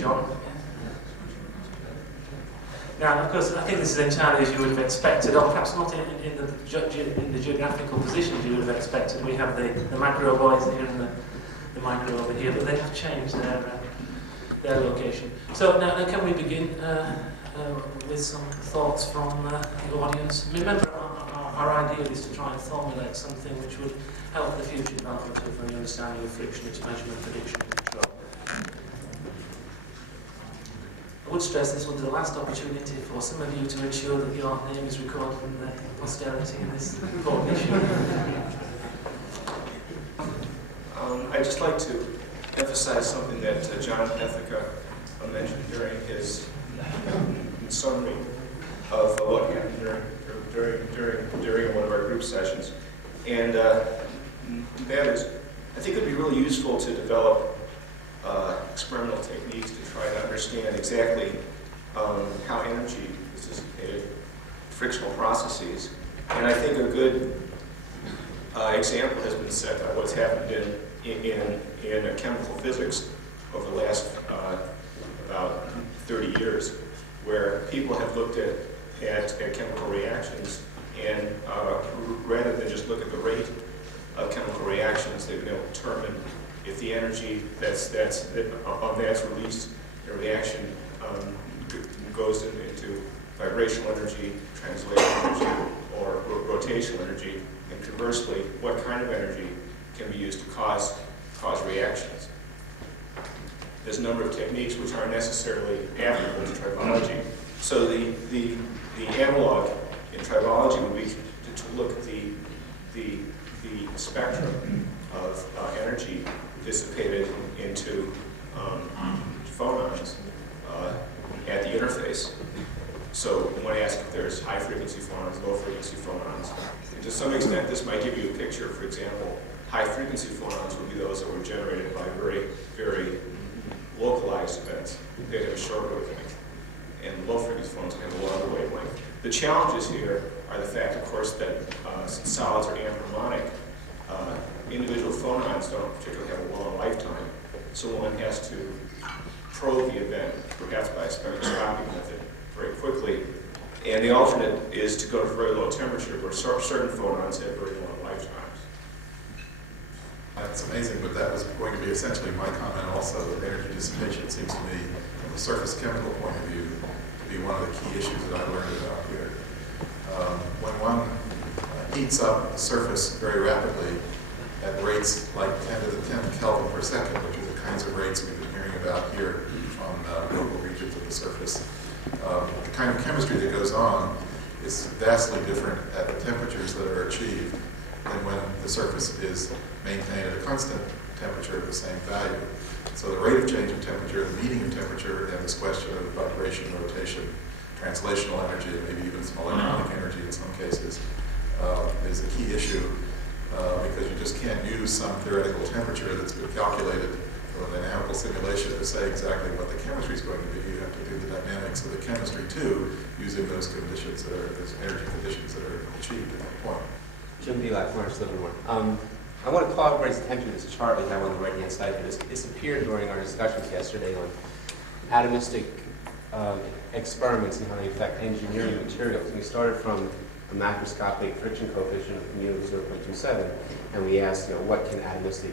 John. Now, of course, I think this is entirely as you would have expected, or perhaps not in the geographical positions you would have expected. We have the macro boys here and the micro over here, but they have changed their location. So now can we begin with some thoughts from the audience? Remember, our idea is to try and formulate something which would help the future development of the understanding of friction, its measurement, prediction, and control. I would stress this will be the last opportunity for some of you to ensure that your name is recorded in the posterity in this important issue. I'd just like to emphasize something that John Pethica mentioned during his summary of what happened during one of our group sessions. And that is, I think it would be really useful to develop experimental techniques to try to understand exactly how energy is dissipated, frictional processes. And I think a good example has been set by what's happened in chemical physics over the last about 30 years, where people have looked at chemical reactions, and rather than just look at the rate of chemical reactions, they've been able to determine if the energy that's released in a reaction goes into vibrational energy, translational energy, or rotational energy, and conversely, what kind of energy can be used to cause reactions. There's a number of techniques which aren't necessarily applicable to tribology. So the analog in tribology would be to look at the spectrum of energy dissipated into phonons at the interface. So one asks if there's high frequency phonons, low frequency phonons. And to some extent, this might give you a picture. For example, high frequency phonons would be those that were generated by very, very localized events. They'd have a short wavelength. And low frequency phonons would have a longer wavelength. The challenges here are the fact, of course, that since solids are anharmonic, individual phonons don't particularly have a long lifetime. So one has to probe the event, perhaps by a spectroscopic method, very quickly. And the alternate is to go to very low temperature, where certain phonons have very long lifetimes. That's amazing, but that was going to be essentially my comment also, that energy dissipation seems to me, from a surface chemical point of view, to be one of the key issues that I learned about here. When one heats up the surface very rapidly at rates like 10 to the 10th Kelvin per second, which are the kinds of rates we've been hearing about here on local regions of the surface, the kind of chemistry that goes on is vastly different at the temperatures that are achieved than when the surface is maintained at a constant temperature of the same value. So the rate of change of temperature, the meaning of temperature, and this question of vibration, rotation, translational energy, and maybe even some electronic energy in some cases, is a key issue because you just can't use some theoretical temperature that's been calculated from an analytical simulation to say exactly what the chemistry is going to be. You have to do the dynamics of the chemistry too, using those conditions that are, those energy conditions that are achieved at that point. Jim Belak, Livermore. I want to call everybody's attention to this chart we have on the right-hand side here. This appeared during our discussions yesterday on atomistic experiments and how they affect engineering materials. And we started from a macroscopic friction coefficient of mu of 0.27, and we asked, what can atomistic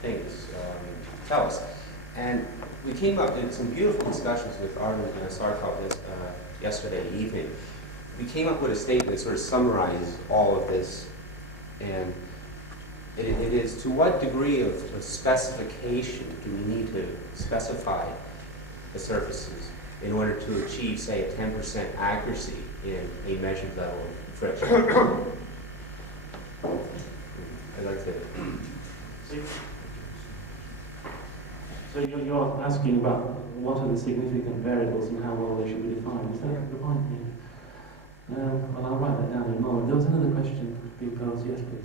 things tell us? And we came up in some beautiful discussions with Arvin Savkoor yesterday evening. We came up with a statement that sort of summarizes all of this, and it is, to what degree of specification do we need to specify the surfaces in order to achieve, say, a 10% accuracy in a measured level of friction? I'd like to... So you're asking about what are the significant variables and how well they should be defined. Is that the point? Well, I'll write that down in a moment. There was another question being posed. Yes, please.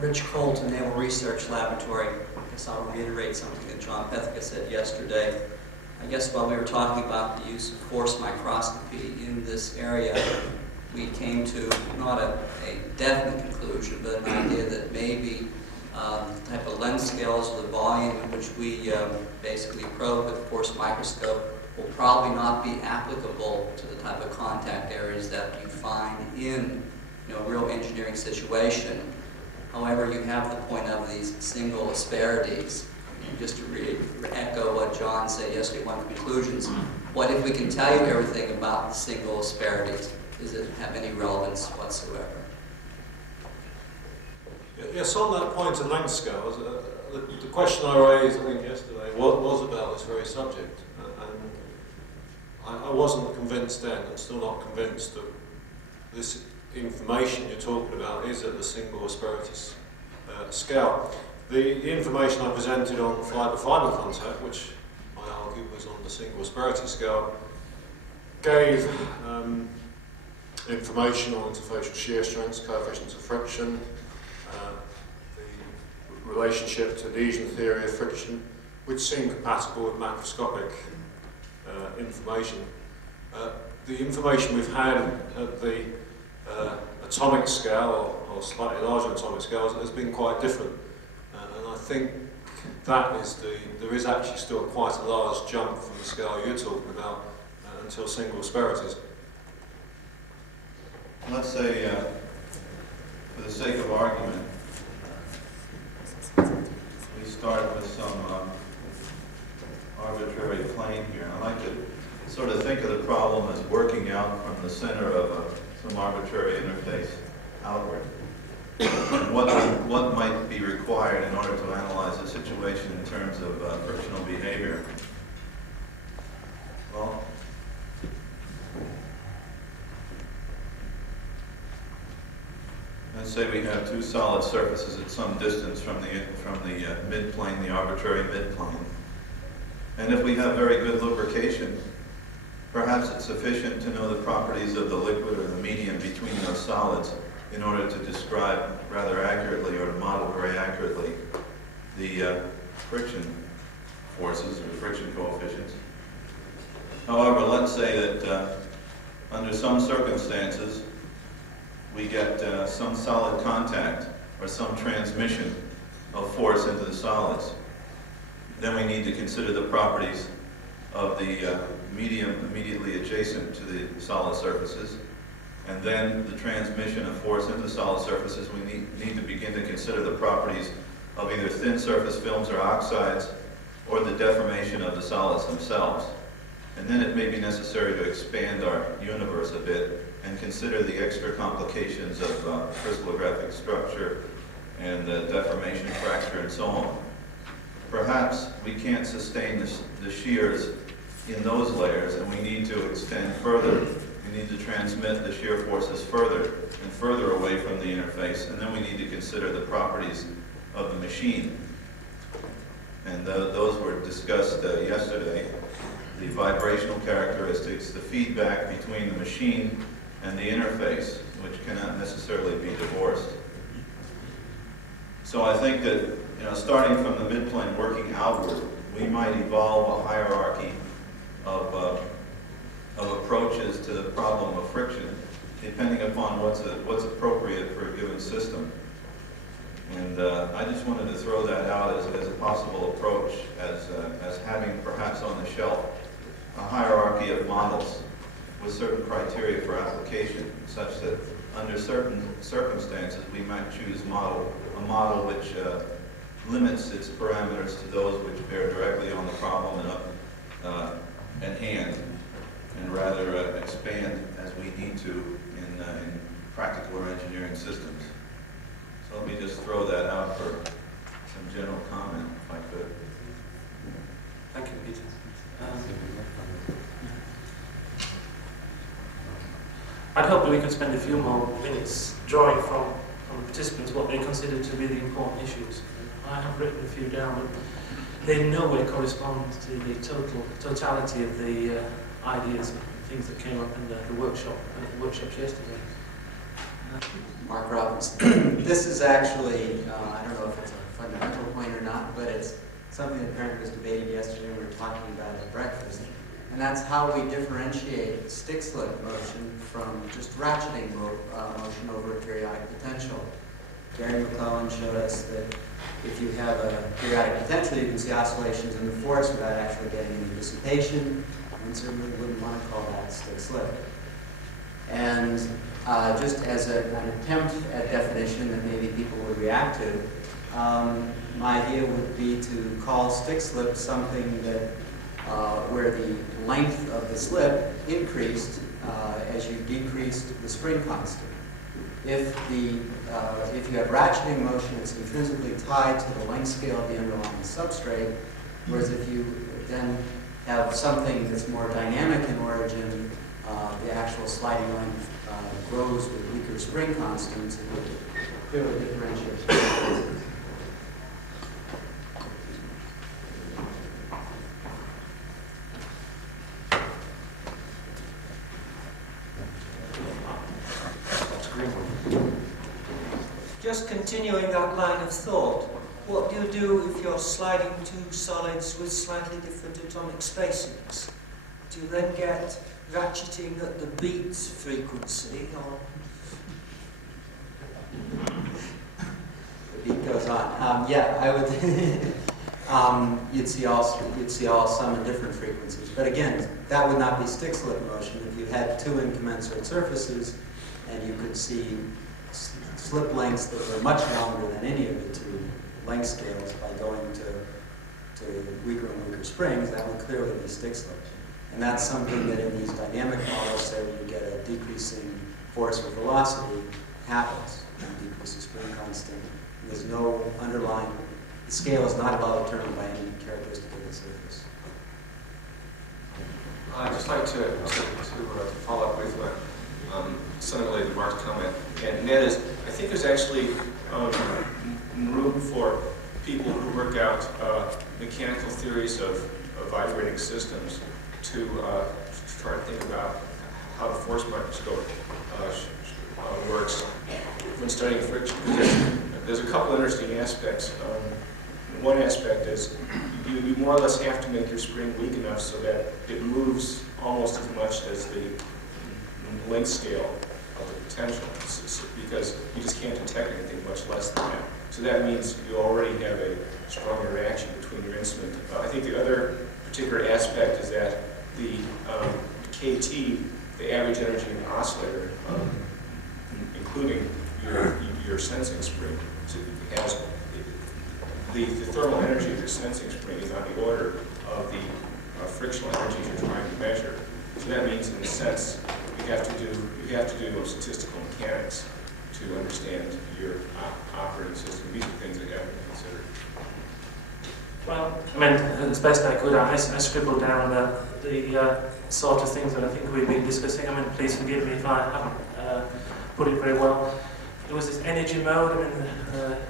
Rich Colton, Naval Research Laboratory. I guess I'll reiterate something that John Pethica said yesterday. I guess while we were talking about the use of force microscopy in this area, we came to not a definite conclusion, but an idea that maybe The type of lens scales or the volume in which we basically probe with the force microscope will probably not be applicable to the type of contact areas that you find in a real engineering situation. However, you have the point of these single asperities. Just to echo what John said yesterday, one of the conclusions, what if we can tell you everything about the single asperities? Does it have any relevance whatsoever? Yes, on that point of length scales, the question I raised, I think, yesterday was about this very subject. And I wasn't convinced then, I'm still not convinced that this information you're talking about is at the single asperities scale. The information I presented on fibre-fibre contact, which I argue was on the single asperity scale, gave information on interfacial shear strengths, coefficients of friction, the relationship to adhesion theory of friction, which seemed compatible with macroscopic information. The information we've had at the atomic scale, or slightly larger atomic scales, has been quite different. And I think that is there is actually still quite a large jump from the scale you're talking about until single asperities. Let's say, for the sake of argument, we start with some arbitrary plane here. I like to sort of think of the problem as working out from the center of some arbitrary interface outward. And what might be required in order to analyze the situation in terms of frictional behavior? Well, let's say we have two solid surfaces at some distance from the midplane, the arbitrary midplane. And if we have very good lubrication, perhaps it's sufficient to know the properties of the liquid or the medium between those solids in order to describe rather accurately, or to model very accurately, the friction forces or friction coefficients. However, let's say that under some circumstances we get some solid contact or some transmission of force into the solids. Then we need to consider the properties of the medium immediately adjacent to the solid surfaces. And then the transmission of force into the solid surfaces, we need to begin to consider the properties of either thin surface films or oxides, or the deformation of the solids themselves. And then it may be necessary to expand our universe a bit and consider the extra complications of crystallographic structure and deformation, fracture, and so on. Perhaps we can't sustain the shears in those layers, and we need to extend further. We need to transmit the shear forces further and further away from the interface, and then we need to consider the properties of the machine. And those were discussed yesterday. The vibrational characteristics, the feedback between the machine and the interface, which cannot necessarily be divorced. So I think that, starting from the midplane, working outward, we might evolve a hierarchy of approaches to the problem of friction, depending upon what's appropriate for a given system. And I just wanted to throw that out as a possible approach, as having perhaps on the shelf a hierarchy of models with certain criteria for application, such that under certain circumstances we might choose a model which limits its parameters to those which bear directly on the problem and hand, and rather expand as we need to in practical or engineering systems. So let me just throw that out for some general comment, if I could. Thank you, Peter. I'd hope that we could spend a few more minutes drawing from the participants what they consider to be the important issues. I have written a few down, but they in no way correspond to the totality of the ideas and things that came up in the workshops yesterday. Mark Robbins. This is actually, I don't know if it's a fundamental point or not, but it's something that apparently was debated yesterday when we were talking about it at breakfast. And that's how we differentiate stick slip motion from just ratcheting motion over a periodic potential. Gary McClelland showed us that if you have a periodic potential, you can see oscillations in the force without actually getting any dissipation. One certainly wouldn't want to call that stick-slip. And just as an attempt at definition that maybe people would react to, my idea would be to call stick-slip something that where the length of the slip increased as you decreased the spring constant. If you have ratcheting motion, it's intrinsically tied to the length scale of the underlying substrate, whereas if you then have something that's more dynamic in origin, the actual sliding length grows with weaker spring constants, and would clearly differentiate. Just continuing that line of thought, what do you do if you're sliding two solids with slightly different atomic spacings? Do you then get ratcheting at the beats frequency, or? The beat goes on. Yeah, I would. You'd see all some in different frequencies, but again, that would not be stick-slip motion. If you had two incommensurate surfaces, and you could see slip lengths that were much longer than any of the two length scales by going to weaker and weaker springs, that would clearly be stick-slip. And that's something that in these dynamic models, say when you get a decreasing force or velocity, happens. You decrease the spring constant. There's no underlying, the scale is not at all determined by any characteristic of the surface. I'd just like to follow up with something related to Mark's comment, and that is, I think there's actually room for people who work out mechanical theories of vibrating systems to try to think about how the force microscope works when studying friction. There's a couple interesting aspects. One aspect is you more or less have to make your spring weak enough so that it moves almost as much as the length scale of the potential, because you just can't detect anything much less than that. So that means you already have a strong interaction between your instrument. I think the other particular aspect is that the KT, the average energy of an oscillator, including your sensing spring, so it has the thermal energy of your sensing spring is on the order of the frictional energies you're trying to measure. So that means, in a sense, you have to do statistical mechanics to understand your operating system. These are things that you have to consider. Well, I mean, as best I could, I scribbled down the sort of things that I think we've been discussing. I mean, please forgive me if I haven't put it very well. There was this energy mode, I mean,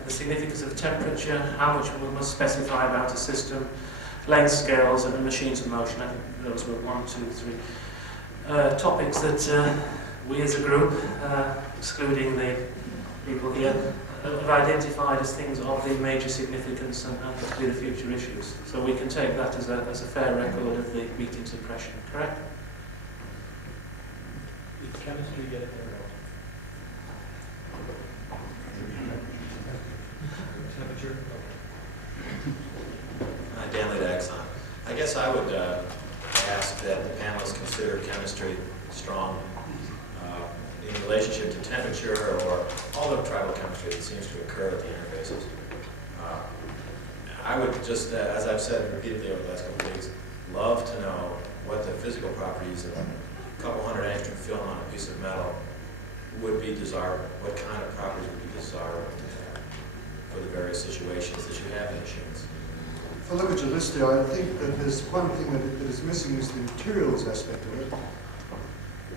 the significance of temperature, how much we must specify about a system, length scales, and machines of motion. I think those were 1, 2, 3 topics that we as a group, excluding the people here, have identified as things of the major significance and particularly the future issues. So we can take that as a fair record of the meeting's impression, correct? Did chemistry get it there? Temperature? Dan Leta Exxon. I guess I would ask that the panelists consider chemistry strong in relationship to temperature or all the tribochemistry that seems to occur at the interfaces. I would just, as I've said repeatedly over the last couple of weeks, love to know what the physical properties of a couple hundred angstrom film on a piece of metal would be desirable. What kind of properties would be desirable to have for the various situations that you have in machines? If I look at your list there, I think that there's one thing that is missing is the materials aspect of it.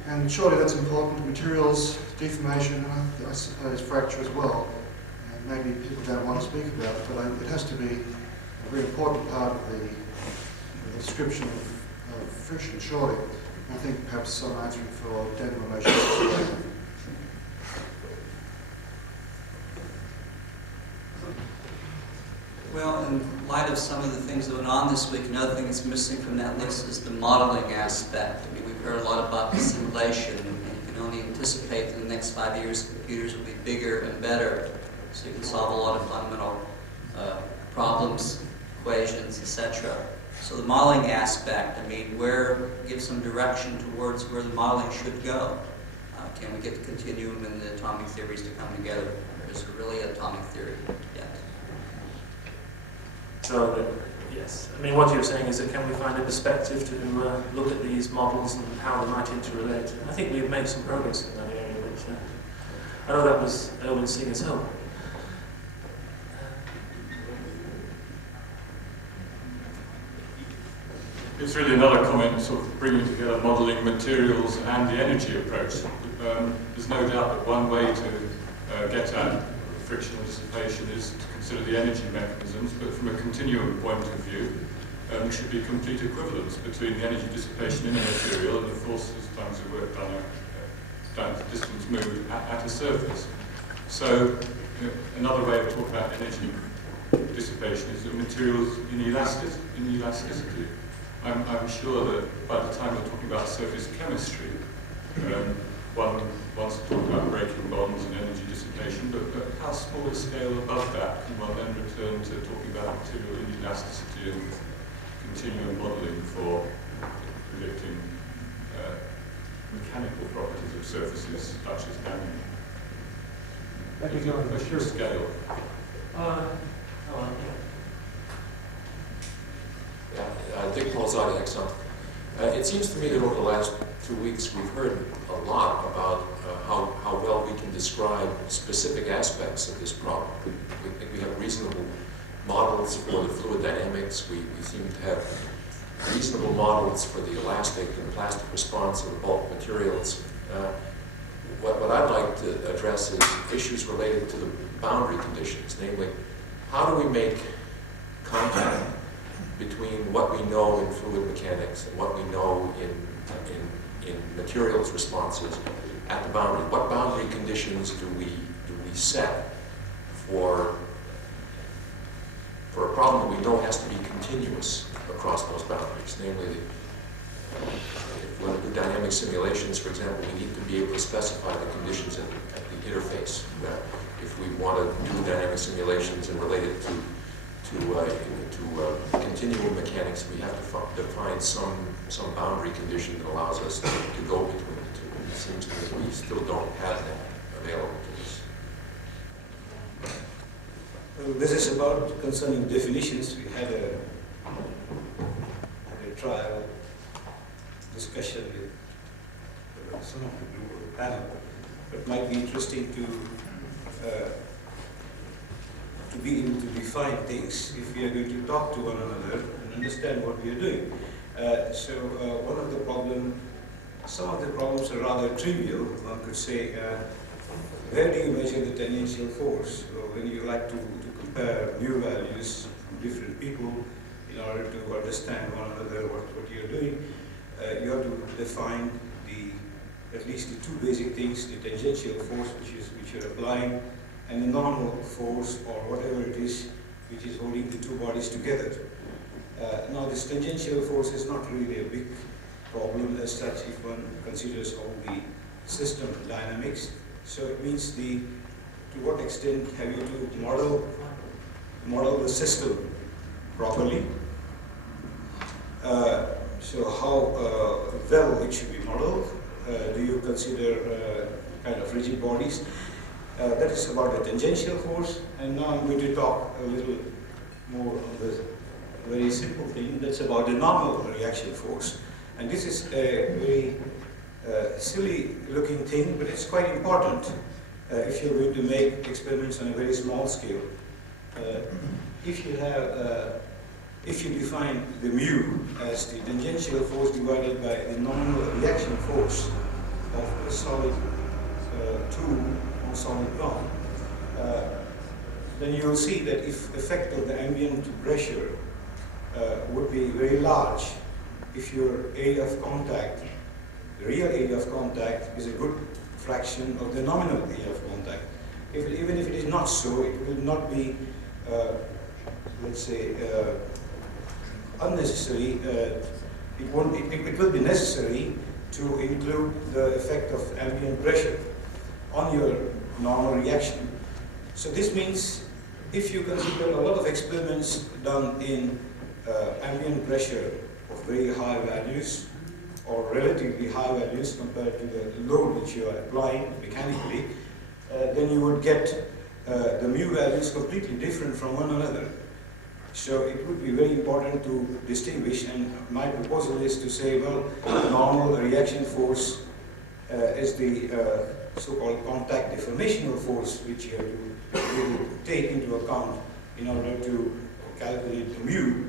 And surely that's important, materials, deformation, and I suppose fracture as well. Maybe people don't want to speak about it, but it has to be a very important part of the description of friction, surely. And I think perhaps I'm answering for Daniel Motion. Well, in light of some of the things that went on this week, another thing that's missing from that list is the modeling aspect. I mean, we've heard a lot about the simulation, and you can only anticipate that in the next 5 years computers will be bigger and better, so you can solve a lot of fundamental problems, equations, etc. So the modeling aspect, I mean, give some direction towards where the modeling should go. Can we get the continuum and the atomic theories to come together? Or is it really atomic theory yet? So, yes. I mean, what you're saying is that can we find a perspective to look at these models and how they might interrelate? I think we've made some progress in that area, but I know that was Irwin Singer's hope. It's really another comment, sort of bringing together modelling materials and the energy approach. There's no doubt that one way to get at frictional dissipation is to consider the energy mechanisms, but from a continuum point of view, there should be complete equivalence between the energy dissipation in a material and the forces times the work done down to distance moved at a surface. So, another way of talking about energy dissipation is that materials inelasticity. I'm sure that by the time we're talking about surface chemistry, one wants to talk about breaking bonds and energy dissipation, but how small a scale above that can one then return to talking about material inelasticity and continuum modelling for predicting mechanical properties of surfaces such as amine? That could go on a sheer scale. Dick Polizzotti, Exxon. It seems to me that over the last 2 weeks we've heard a lot about how well we can describe specific aspects of this problem. We think we have reasonable models for the fluid dynamics. We seem to have reasonable models for the elastic and plastic response of the bulk materials. What I'd like to address is issues related to the boundary conditions, namely, how do we make contact between what we know in fluid mechanics and what we know in materials responses at the boundary? What boundary conditions do we set for a problem that we know has to be continuous across those boundaries? Namely, if we want to do dynamic simulations, for example, we need to be able to specify the conditions at the interface. If we want to do dynamic simulations and relate it to continuum mechanics, we have to define some boundary condition that allows us to go between the two. And it seems to me that we still don't have that available to us. Well, this is about concerning definitions. We had a trial discussion with some of the group of the panel. It might be interesting to be able to define things if we are going to talk to one another and understand what we are doing. One of the problems, some of the problems are rather trivial. One could say, where do you measure the tangential force? When you like to compare mu values from different people in order to understand one another what you're doing, you have to define at least the two basic things: the tangential force which you're applying, and the normal force, or whatever it is, which is holding the two bodies together. Now, this tangential force is not really a big problem as such if one considers all the system dynamics. So it means to what extent have you to model the system properly. So how well it should be modeled. Do you consider kind of rigid bodies? That is about the tangential force, and now I'm going to talk a little more on the very simple thing that's about the normal reaction force. And this is a very silly looking thing, but it's quite important if you're going to make experiments on a very small scale. If you define the mu as the tangential force divided by the nominal reaction force of a solid tool on solid ground, then you'll see that if the effect of the ambient pressure would be very large, if your area of contact, the real area of contact, is a good fraction of the nominal area of contact. Even if it is not so, it will not be, let's say, unnecessary. It will be necessary to include the effect of ambient pressure on your normal reaction. So this means if you consider a lot of experiments done in ambient pressure of very high values, or relatively high values compared to the load which you are applying mechanically, then you would get the mu values completely different from one another. So it would be very important to distinguish, and my proposal is to say, well, normal reaction force is the so-called contact deformational force, which you have to really take into account in order to calculate the mu.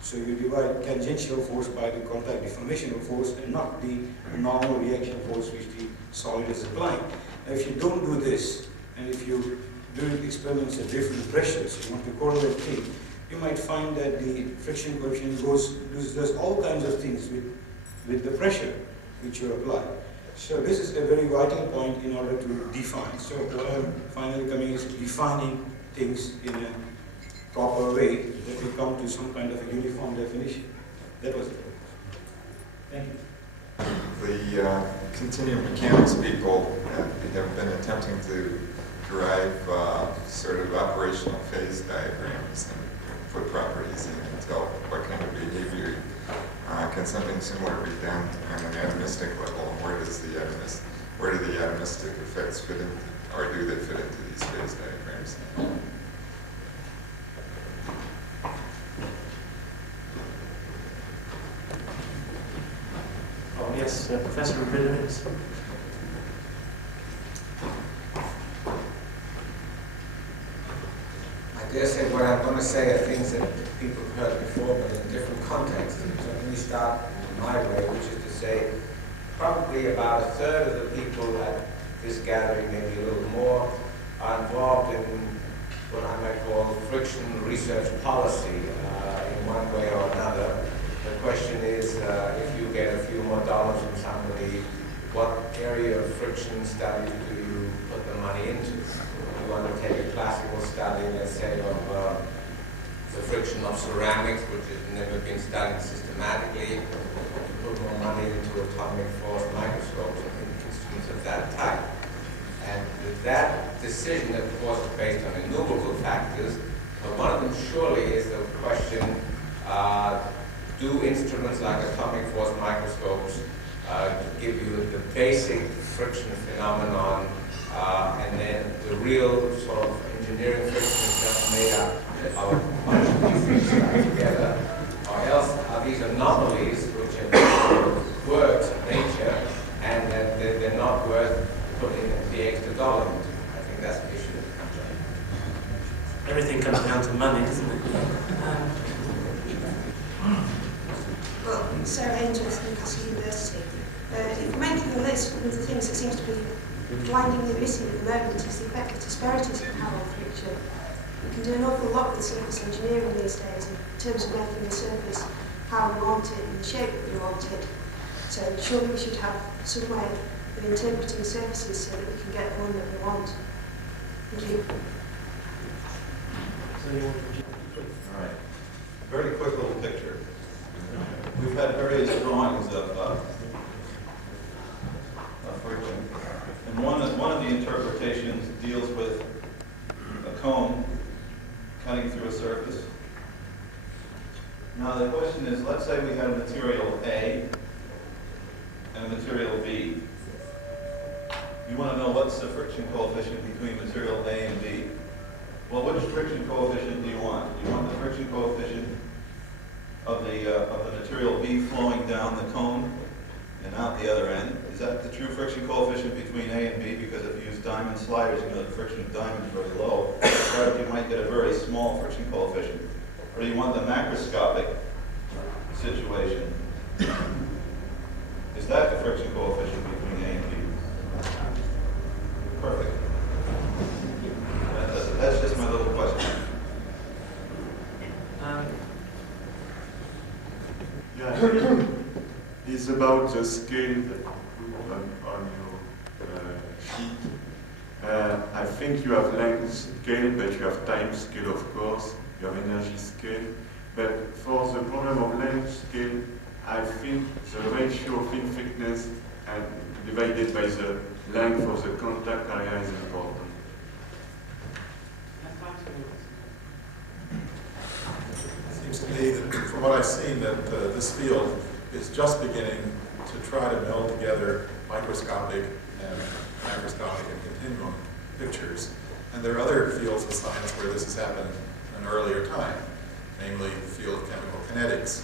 So you divide tangential force by the contact deformational force and not the normal reaction force which the solid is applying. Now, if you don't do this, and if you do experiments at different pressures, you want to correlate things, you might find that the friction coefficient does all kinds of things with the pressure which you apply. So this is a very vital point in order to define. So what I'm finally coming is defining things in a proper way that we come to some kind of a uniform definition. That was it. Thank you. The continuum mechanics people have been attempting to derive sort of operational phase diagrams and put properties in and tell what kind of behavior. Can something similar be done on an atomistic level? And where do the atomistic effects fit into, or do they fit into these phase diagrams? Oh yes, Professor Rabinowitz. I dare say what I'm going to say are things that people have heard before, but in different contexts. So let me start my way, which is to say probably about a third of the people at this gathering, maybe a little more, are involved in what I might call friction research policy in one way or another. The question is, if you get a few more dollars from somebody, what area of friction study do you put the money into? You want to take a classical study, let's say, of the friction of ceramics, which has never been studied systematically. Put more money into atomic force microscopes and instruments of that type. And that decision, of course, is based on innumerable factors, but one of them surely is the question, do instruments like atomic force microscopes give you the basic friction phenomenon, and then the real sort of engineering friction is just made up of a bunch of these things stuck together, or else are these anomalies which are quirks of nature and that they're not worth putting the extra dollar into. I think that's the issue that comes up. Everything comes down to money, doesn't it? Well, Sara Hainsworth from Newcastle University. If making a list, one of the things that seems to be blindingly missing at the moment is the effect that disparities can have on friction. You can do an awful lot with surface engineering these days in terms of making the surface how you want it and the shape that you want it. So surely we should have some way of interpreting surfaces so that we can get the one that we want. Thank you. All right. Very quick little picture. We've had various drawings of friction. And one of the interpretations deals with a comb cutting through a surface. Now the question is, let's say we had a material A and a material B. You want to know what's the friction coefficient between material A and B. Well, which friction coefficient do you want? Do you want the friction coefficient of the material B flowing down the cone and out the other end? Is that the true friction coefficient between A and B? Because if you use diamond sliders, you know the friction of diamond is very low. Right, you might get a very small friction coefficient. Or do you want the macroscopic situation? Is that the friction coefficient between A and B? Perfect. That's just my little question. Yeah, it's about the scale that you put on your sheet. I think you have length scale, but you have time scale, of course. You have energy scale. But for the problem of length scale, I think the ratio of fin thickness and divided by the length of the contact area is important. from what I've seen, that this field is just beginning to try to meld together microscopic and macroscopic and continuum pictures. And there are other fields of science where this has happened in an earlier time, namely the field of chemical kinetics,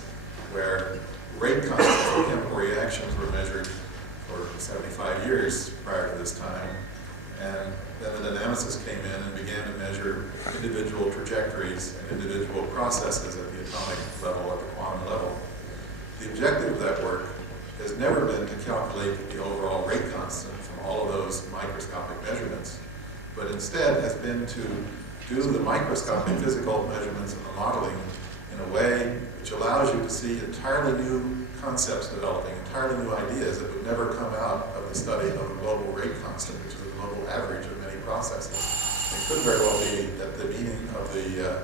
where rate constants of chemical reactions were measured for 75 years prior to this time. And then the dynamicists came in and began to measure individual trajectories and individual processes at the atomic level, at the quantum level. The objective of that work has never been to calculate the overall rate constant from all of those microscopic measurements, but instead has been to do the microscopic physical measurements and the modeling in a way which allows you to see entirely new concepts developing, entirely new ideas that would never come out of the study of a global rate constant, which is a global average of many processes. It could very well be that the meaning of the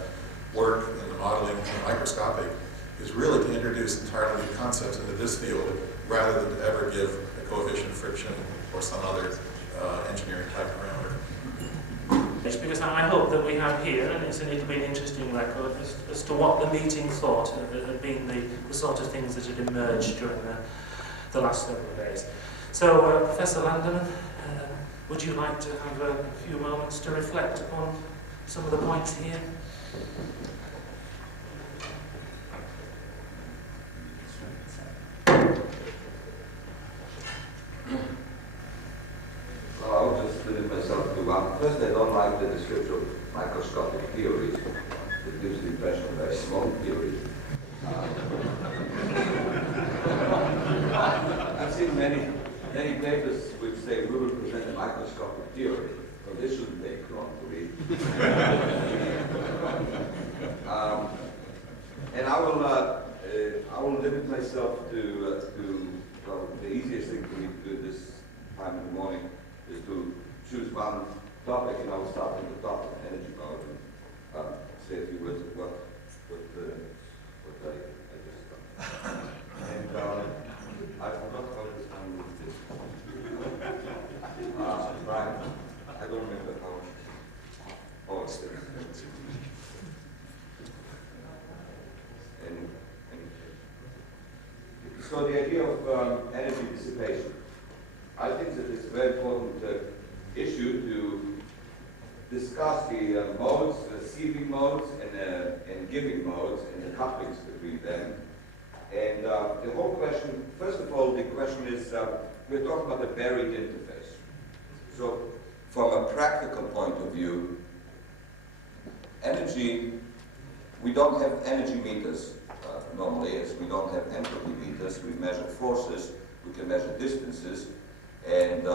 work in the modeling and microscopic is really to introduce entirely new concepts into this field rather than to ever give a coefficient of friction or some other engineering type parameter. Because I hope that we have here, and it'll be an interesting record, as to what the meeting thought had been the sort of things that had emerged during the last several days. So, Professor Landman, would you like to have a few moments to reflect upon some of the points here? Well, I'll just limit myself to one. First, I don't like the description of microscopic theories. It gives the impression of very small theories. I've seen many papers which say we will present a microscopic theory. Well, this shouldn't take long to read. And I will limit myself to well, the easiest thing for me to do this time in the morning is to choose one topic, and I will start from the top, energy mode, and say a few words of what I just thought. And I forgot how this one was this. Right. I don't remember how. Oh, it's there. So the idea of energy dissipation. I think that it's a very important issue to discuss the modes, receiving modes and giving modes and the couplings between them. And the whole question, first of all, the question is, we're talking about a buried interface. So from a practical point of view, energy, we don't have energy meters normally, as we don't have entropy meters. We measure forces, we can measure distances, and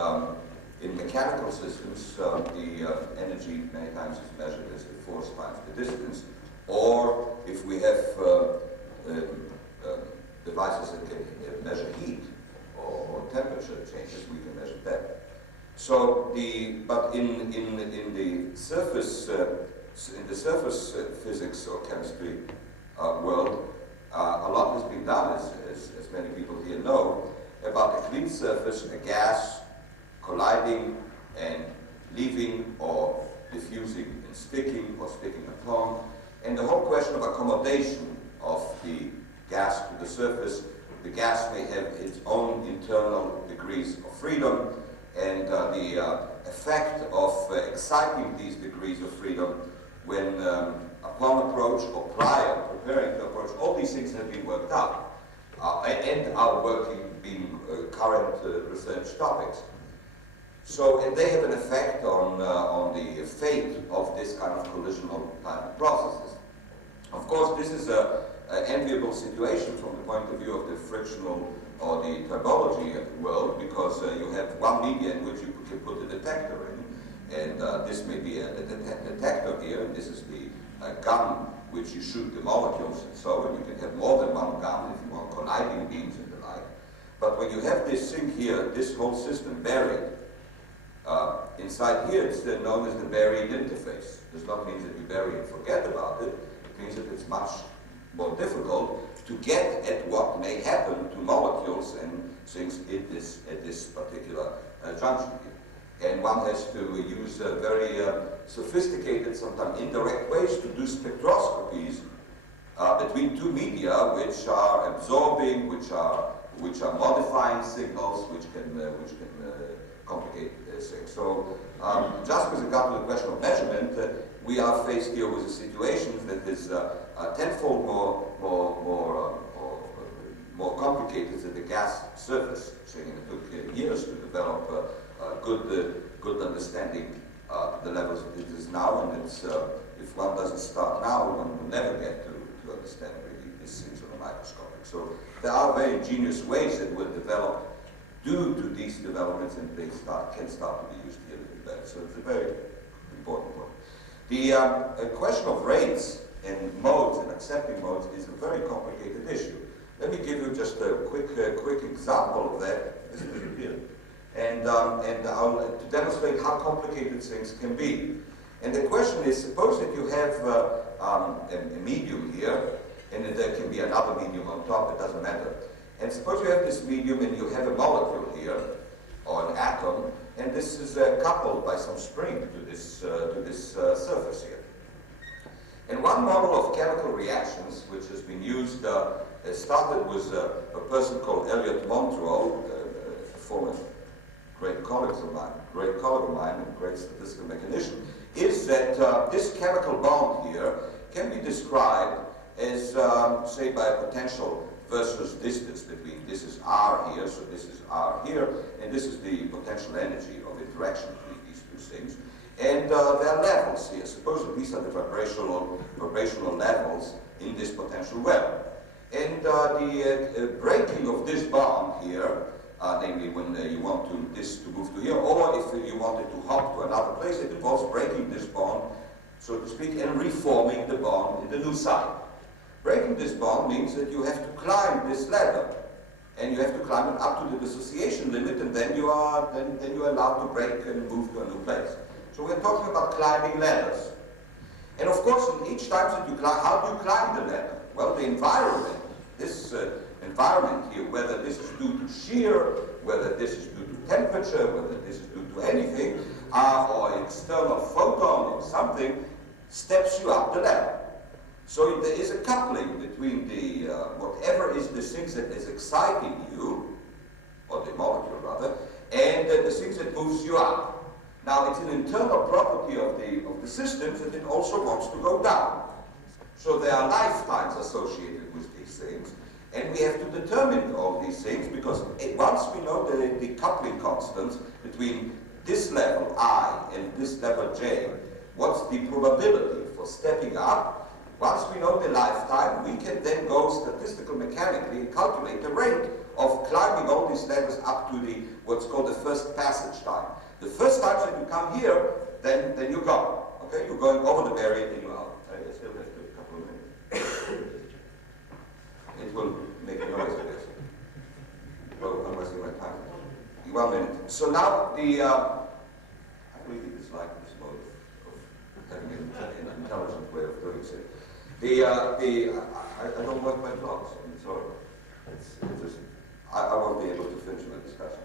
in mechanical systems, the energy many times is measured as the force times the distance, or if we have devices that can measure heat or temperature changes, we can measure that. So but in the surface physics or chemistry world, a lot has been done, as many people here know, about a clean surface, a gas colliding and leaving or diffusing and sticking or sticking upon, and the whole question of accommodation of the gas to the surface. The gas may have its own internal degrees of freedom, and the effect of exciting these degrees of freedom when upon approach or prior preparing to approach, all these things have been worked out and are being current research topics. So, and they have an effect on the fate of this kind of collisional type of processes. Of course, this is an enviable situation from the point of view of the frictional or the tribology world, because you have one media in which you can put a detector in, and this may be a detector here, and this is the gun which you shoot the molecules and so on. You can have more than one gun if you want colliding beams and the like. But when you have this thing here, this whole system buried, inside here it's then known as the buried interface. Does not mean that you bury and forget about it. It means that it's much more difficult to get at what may happen to molecules and things at this particular junction here. And one has to use very sophisticated, sometimes indirect ways to do spectroscopies between two media which are absorbing, which are modifying signals, which can complicate things. So just with regard to the question of measurement, we are faced here with a situation that is tenfold more complicated than the gas surface. So it took years to develop a good understanding the levels that it is now, and it's, if one doesn't start now, one will never get to understand really these things on a microscopic. So there are very ingenious ways that will develop due to these developments, and they can start to be used here a little better. So it's a very important point. The question of rates and modes and accepting modes is a very complicated issue. Let me give you just a quick example of that. This is here. And I'll to demonstrate how complicated things can be. And the question is, suppose that you have a medium here, and there can be another medium on top, it doesn't matter. And suppose you have this medium and you have a molecule here, or an atom, and this is coupled by some spring to this surface here. And one model of chemical reactions, which has been used, started with a person called Elliot Montroll, a former great colleague of mine and great statistical mechanician, is that this chemical bond here can be described as, say, by a potential versus distance between, this is R here, so this is R here, and this is the potential energy of interaction between these two things. And there are levels here. Suppose that these are the vibrational levels in this potential web. And the breaking of this bond here, namely when you want this to move to here, or if you want it to hop to another place, it involves breaking this bond, so to speak, and reforming the bond in the new site. Breaking this bond means that you have to climb this ladder, and you have to climb it up to the dissociation limit, and then you are allowed to break and move to a new place. So we're talking about climbing ladders. And of course, in each time that you climb, how do you climb the ladder? Well, the environment, this environment here, whether this is due to shear, whether this is due to temperature, whether this is due to anything, or external photon or something, steps you up the ladder. So there is a coupling between the whatever is the things that is exciting you, or the molecule rather, and the things that moves you up. Now it's an internal property of the systems that it also wants to go down. So there are lifetimes associated with these things, and we have to determine all these things, because once we know the coupling constants between this level I and this level J, what's the probability for stepping up? Once we know the lifetime, we can then go statistical mechanically and calculate the rate of climbing all these ladders up to the what's called the first passage time. The first time that you come here, then you go. Okay, you're going over the barrier and you're out. I still have a couple of minutes. It will make a noise, I guess. Well, I'm wasting my time. 1 minute. So now I believe it is like this mode of having an intelligent way of doing it. I don't work my blocks, I'm sorry. I won't be able to finish my discussion.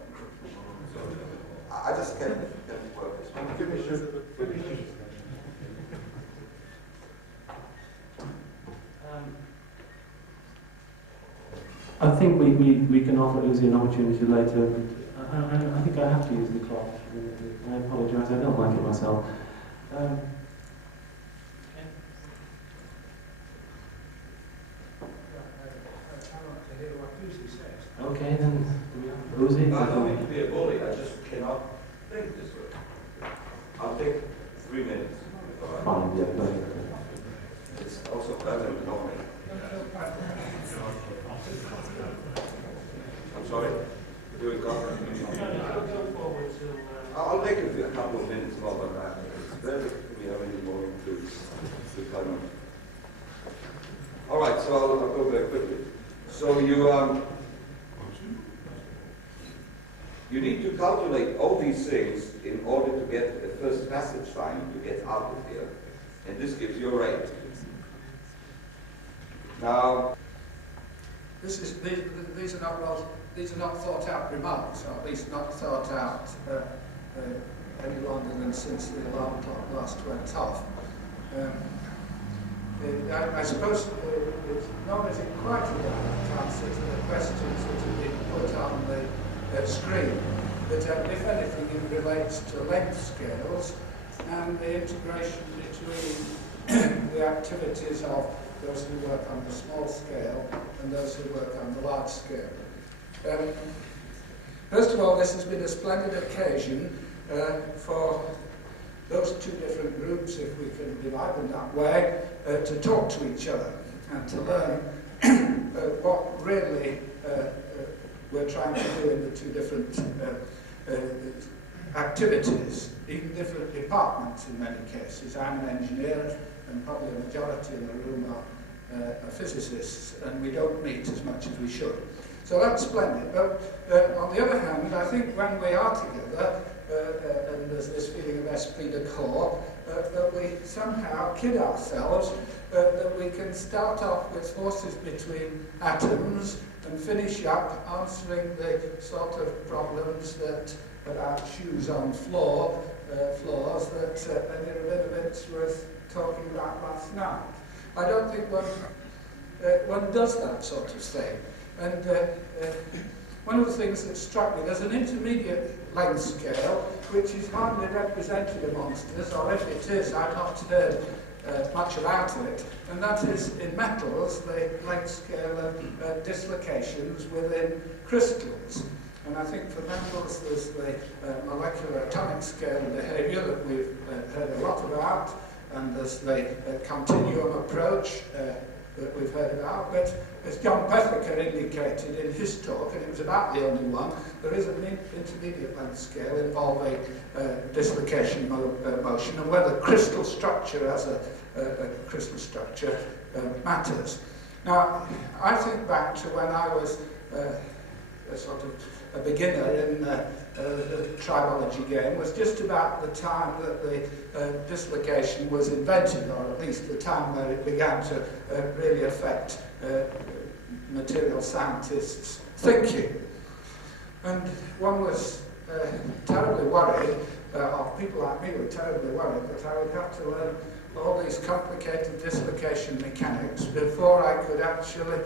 So, I just can't work this one. Finish. I think we can offer Uzi an opportunity later, but I think I have to use the clock. I apologise, I don't like it myself. Okay, then Uzi. I don't mean to be a bully, I just cannot think this way. I'll take 3 minutes. Fine, yeah, no. It's also better than normal. I'm sorry? Doing I'll make it a couple of minutes more than that. It's better to be having more to kind of. All right, so I'll go very quickly. So you need to calculate all these things in order to get a first passage time to get out of here, and this gives you a rate. Now, these are not thought out remarks, or at least not thought out any longer than since the alarm clock last went off. I suppose it's not as quite a direct answer to the questions that have been put on the screen, but if anything it relates to length scales and the integration between the activities of those who work on the small scale and those who work on the large scale. First of all, this has been a splendid occasion for those two different groups, if we can divide them that way, to talk to each other and to learn what really we're trying to do in the two different activities, even different departments in many cases. I'm an engineer, and probably a majority in the room are physicists, and we don't meet as much as we should. So that's splendid. But on the other hand, I think when we are together, and there's this feeling of esprit de corps, that we somehow kid ourselves that we can start off with forces between atoms and finish up answering the sort of problems that about shoes on floors that Ernie Rabinowitz was talking about last night. I don't think one does that sort of thing. And one of the things that struck me, there's an intermediate length scale which is hardly represented amongst us, or if it is, I've not heard much about it, and that is in metals, the length scale of dislocations within crystals. And I think for metals there's the molecular atomic scale of behavior that we've heard a lot about, and there's the continuum approach that we've heard about, but as John Pethica indicated in his talk, and it was about the only one, there is an intermediate length scale involving dislocation motion, and whether crystal structure as a crystal structure matters. Now, I think back to when I was a sort of a beginner in the tribology game, was just about the time that the dislocation was invented, or at least the time where it began to really affect material scientists' thinking. And one was terribly worried, or people like me were terribly worried, that I would have to learn all these complicated dislocation mechanics before I could actually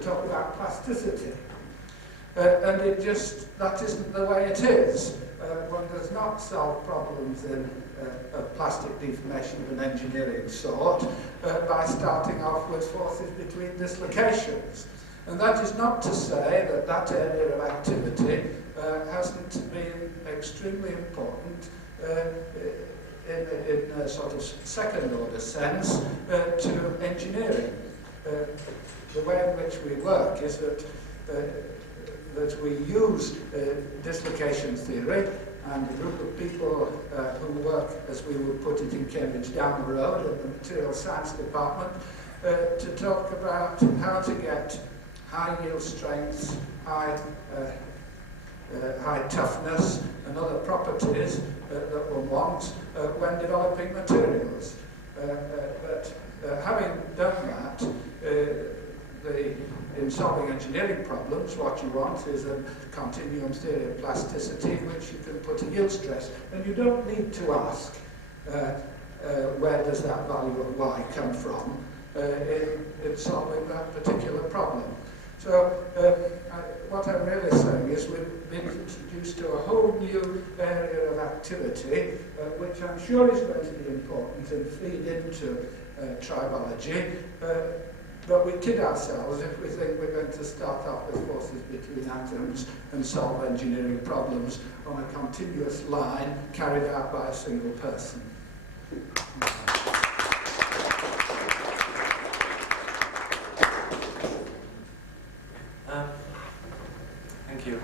talk about plasticity. And it just, that isn't the way it is. One does not solve problems in plastic deformation of an engineering sort by starting off with forces between dislocations. And that is not to say that that area of activity hasn't been extremely important in a sort of second order sense to engineering. The way in which we work is that we use dislocation theory, and a group of people who work, as we would put it in Cambridge, down the road in the material science department, to talk about how to get high yield strengths, high toughness, and other properties that one wants when developing materials. But having done that, in solving engineering problems, what you want is a continuum theory of plasticity in which you can put a yield stress. And you don't need to ask where does that value of y come from in solving that particular problem. So what I'm really saying is we've been introduced to a whole new area of activity, which I'm sure is going to be important and feed into tribology. But we kid ourselves if we think we're going to start off with forces between atoms and solve engineering problems on a continuous line carried out by a single person. Thank you.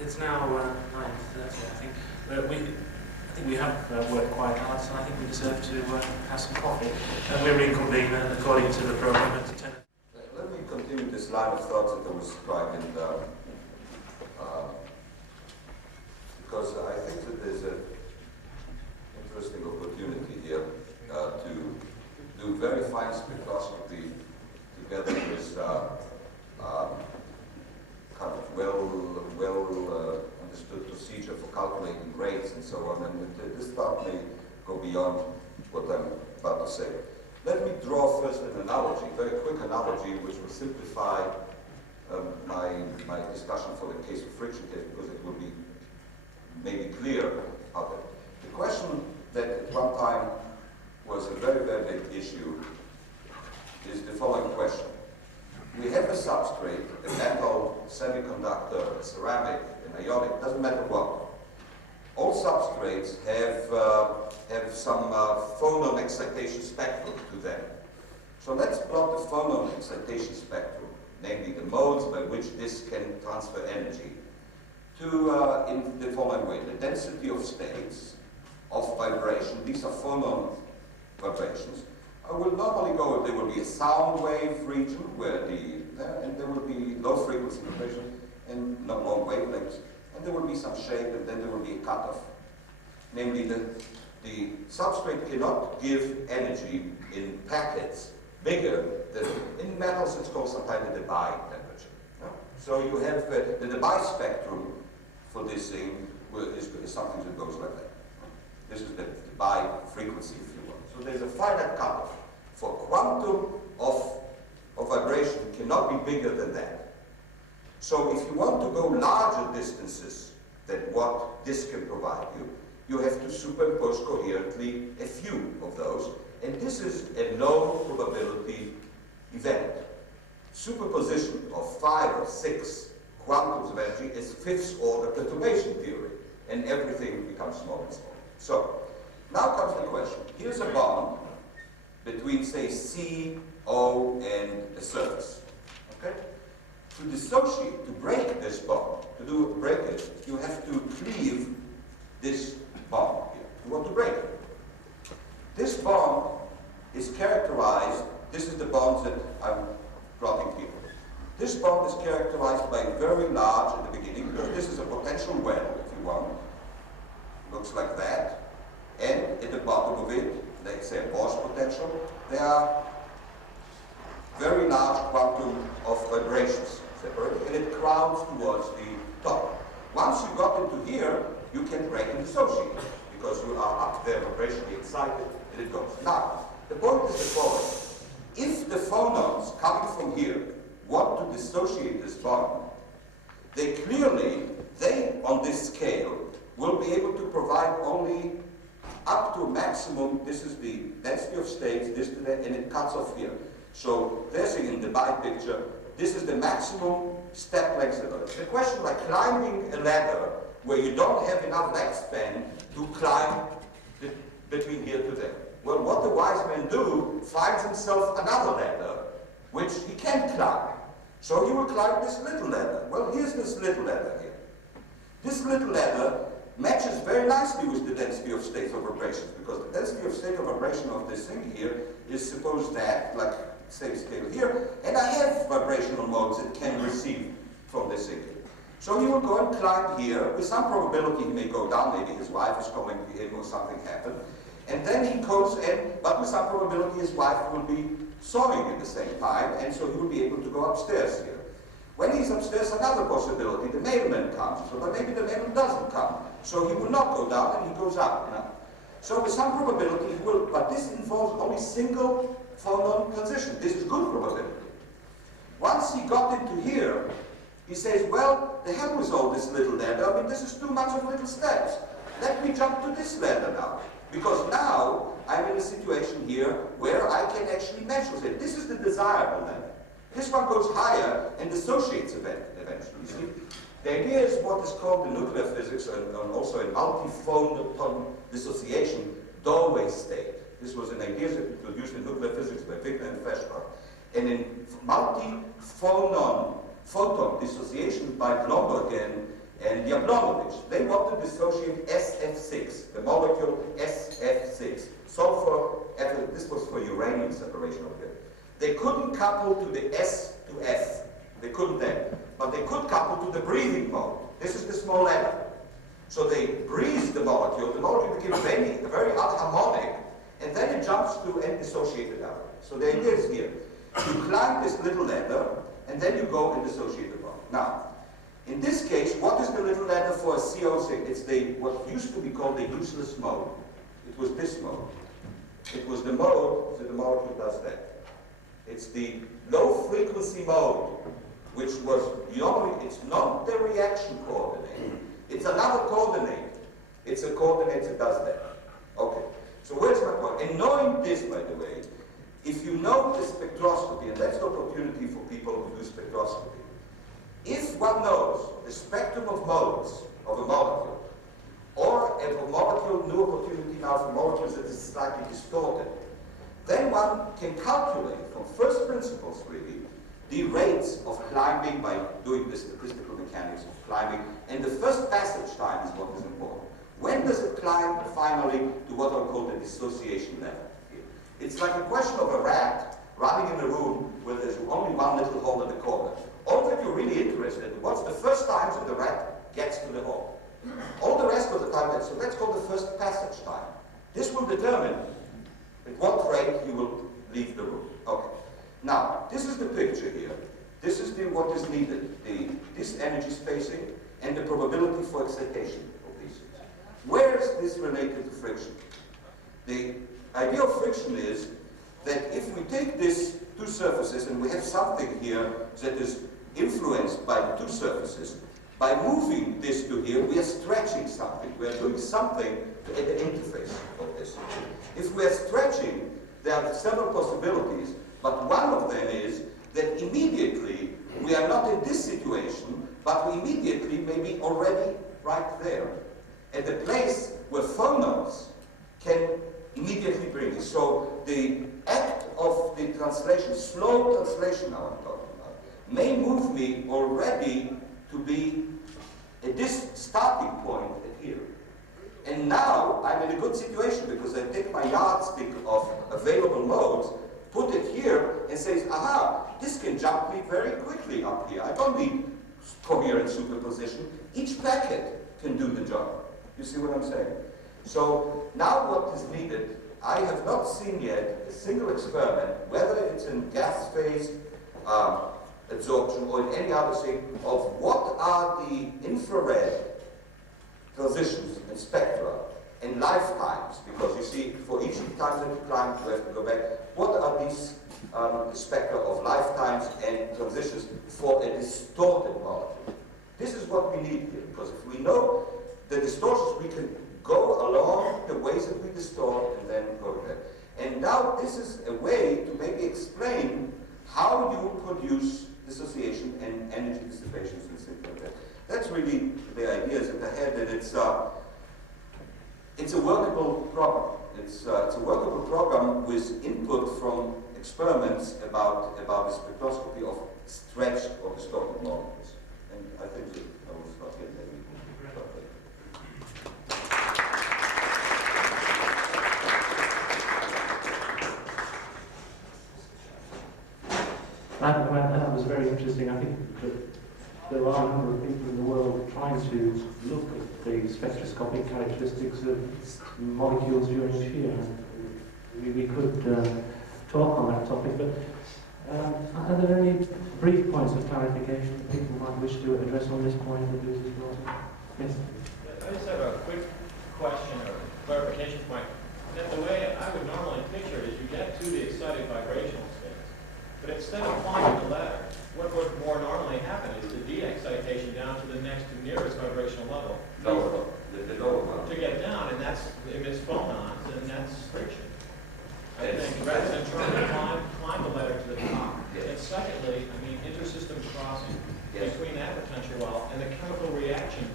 It's now 9:30, I think. I think we have worked quite hard, so I think we deserve to have some coffee. And we'll reconvene according to the program at 10. Let me continue this line of thoughts that I was striking, because I think that there's an interesting opportunity here to do very fine spectroscopy together with kind of well understood procedure for calculating rates and so on. And this thought may go beyond what I'm about to say. Let me draw first an analogy, a very quick analogy, which will simplify my discussion for the case of friction case, because it will be maybe clear how that. The question that at one time was a very, very big issue is the following question. We have a substrate, a metal, semiconductor, a ceramic, an ionic, doesn't matter what. All substrates have some phonon excitation spectrum to them. So let's plot the phonon excitation spectrum, namely the modes by which this can transfer energy, to in the following way. The density of states of vibration, these are phonon vibrations. I will normally go, there will be a sound wave region where and there will be low frequency vibration and not long wavelengths, and there will be some shape, and then there will be a cutoff. Namely, the substrate cannot give energy in packets bigger than, in metals it's called sometimes the Debye temperature. Yeah? So you have the Debye spectrum for this thing is something that goes like that. This is the Debye frequency, if you want. So there's a finite cutoff. For quantum of vibration cannot be bigger than that. So if you want to go larger distances than what this can provide you, you have to superimpose coherently a few of those, and this is a low probability event. Superposition of 5 or 6 quantums of energy is fifth order perturbation theory, and everything becomes smaller and smaller. So now comes the question. Here's a bond between, say, C, O, and a surface. Okay? To dissociate, to break this bond, to break it, you have to cleave this bond here. You want to break it. This bond is characterized, this is the bonds that I'm plotting here. This bond is characterized by very large at the beginning, because this is a potential well, if you want. Looks like that. And at the bottom of it, let's say a Bosch potential, there are very large quantum of vibrations separated, and it crowds towards the top. Once you got into here, you can break and dissociate, because you are up there vibrationally excited, and it goes. Now, the point is the following. If the phonons coming from here want to dissociate this bond, they clearly, on this scale, will be able to provide only up to a maximum. This is the density of states, this to that, and it cuts off here. So there's in the Debye picture, this is the maximum step length. The question like climbing a ladder where you don't have enough leg span to climb between here to there. Well, what the wise man do, finds himself another ladder which he can't climb. So he will climb this little ladder. Well, here's this little ladder here. This little ladder matches very nicely with the density of states of vibrations, because the density of state of vibration of this thing here is suppose that, like same scale here, and I have vibrational modes that can receive from this thing here. So he will go and climb here. With some probability he may go down, maybe his wife is coming to him or something happen. And then he goes in, but with some probability his wife will be sewing at the same time, and so he will be able to go upstairs here. When he's upstairs, another possibility, the mailman comes, but maybe the mailman doesn't come. So he will not go down, and he goes up. You know? So with some probability he will, but this involves only single phonon transition. This is good probability. Once he got into here, he says, well, the hell with all this little ladder. I mean, this is too much of little steps. Let me jump to this ladder now. Because now I'm in a situation here where I can actually measure it. This is the desirable ladder. This one goes higher and dissociates eventually. You see? The idea is what is called in nuclear physics and also in multi-phonon dissociation, doorway state. This was an idea introduced in nuclear physics by Wigner and Feschbach. And in multi-photon dissociation by Blomberg and Jablonovich, they want to dissociate SF6, the molecule SF6, sulfur, this was for uranium separation of it. They couldn't couple to the S to F. They couldn't then. But they could couple to the breathing mode. This is the small ladder. So they breathe the molecule becomes very unharmonic, and then it jumps to and dissociate it out. So the idea is here. You climb this little ladder, and then you go and dissociate the bond. Now, in this case, what is the little ladder for a CO6? It's what used to be called the useless mode. It was this mode. it was the mode that the molecule does that. It's the low frequency mode, which was normally, it's not the reaction coordinate, it's another coordinate. It's a coordinate that does that. Okay, so where's my point? And knowing this, by the way, if you know the spectroscopy, and that's the opportunity for people who do spectroscopy, if one knows the spectrum of modes of a molecule, or if a molecule, new opportunity now for molecules that is slightly distorted, then one can calculate from first principles, really, the rates of climbing by doing the statistical mechanics of climbing, and the first passage time is what is important. When does it climb finally to what I call the dissociation level? It's like a question of a rat running in a room where there's only one little hole in the corner. All that you're really interested in, what's the first times that the rat gets to the hole? All the rest of the time, so that's called the first passage time. This will determine at what rate you will leave the room. Okay. Now, this is the picture here. This is what is needed, this energy spacing and the probability for excitation of these things. Where is this related to friction? The idea of friction is that if we take these two surfaces and we have something here that is influenced by the two surfaces, by moving this to here, we are stretching something. We are doing something at the interface of this. If we are stretching, there are several possibilities, but one of them is that immediately we are not in this situation, but we immediately may be already right there, at the place where phonons can immediately bring it. So the act of the translation, slow translation now I'm talking about, may move me already to be at this starting point at here. And now I'm in a good situation because I take my yardstick of available modes, put it here, and says, aha, this can jump me very quickly up here. I don't need coherent superposition. Each packet can do the job. You see what I'm saying? So now what is needed, I have not seen yet a single experiment, whether it's in gas phase absorption or in any other thing, of what are the infrared transitions and spectra and lifetimes, because you see, for each time that you climb, you have to go back. What are these spectra of lifetimes and transitions for a distorted molecule? This is what we need here, because if we know the distortions, we can go along the ways that we distort and then go there. And now this is a way to maybe explain how you produce dissociation and energy dissipations and things like that. That's really the ideas at the head, and it's a workable problem. It's a workable program with input from experiments about the spectroscopy of stretched or distorted molecules. And I think that I will stop here. That was very interesting. I think that there are a number of people in the world trying to look at the spectroscopic characteristics of molecules during shear. We could talk on that topic, but are there any brief points of clarification that people might wish to address on this point that Uzi's brought up? Yes? I just have a quick question or clarification point. That the way I would normally picture it is you get to the excited vibrational state, but instead of climbing the ladder, what would more normally happen is the de-excitation down to the next nearest vibrational level. The lower level. To get down, and that's emits phonons, and that's friction. I think, rather than trying to climb the ladder to the top. Yes. And secondly, I mean, intersystem crossing between that potential well and the chemical reaction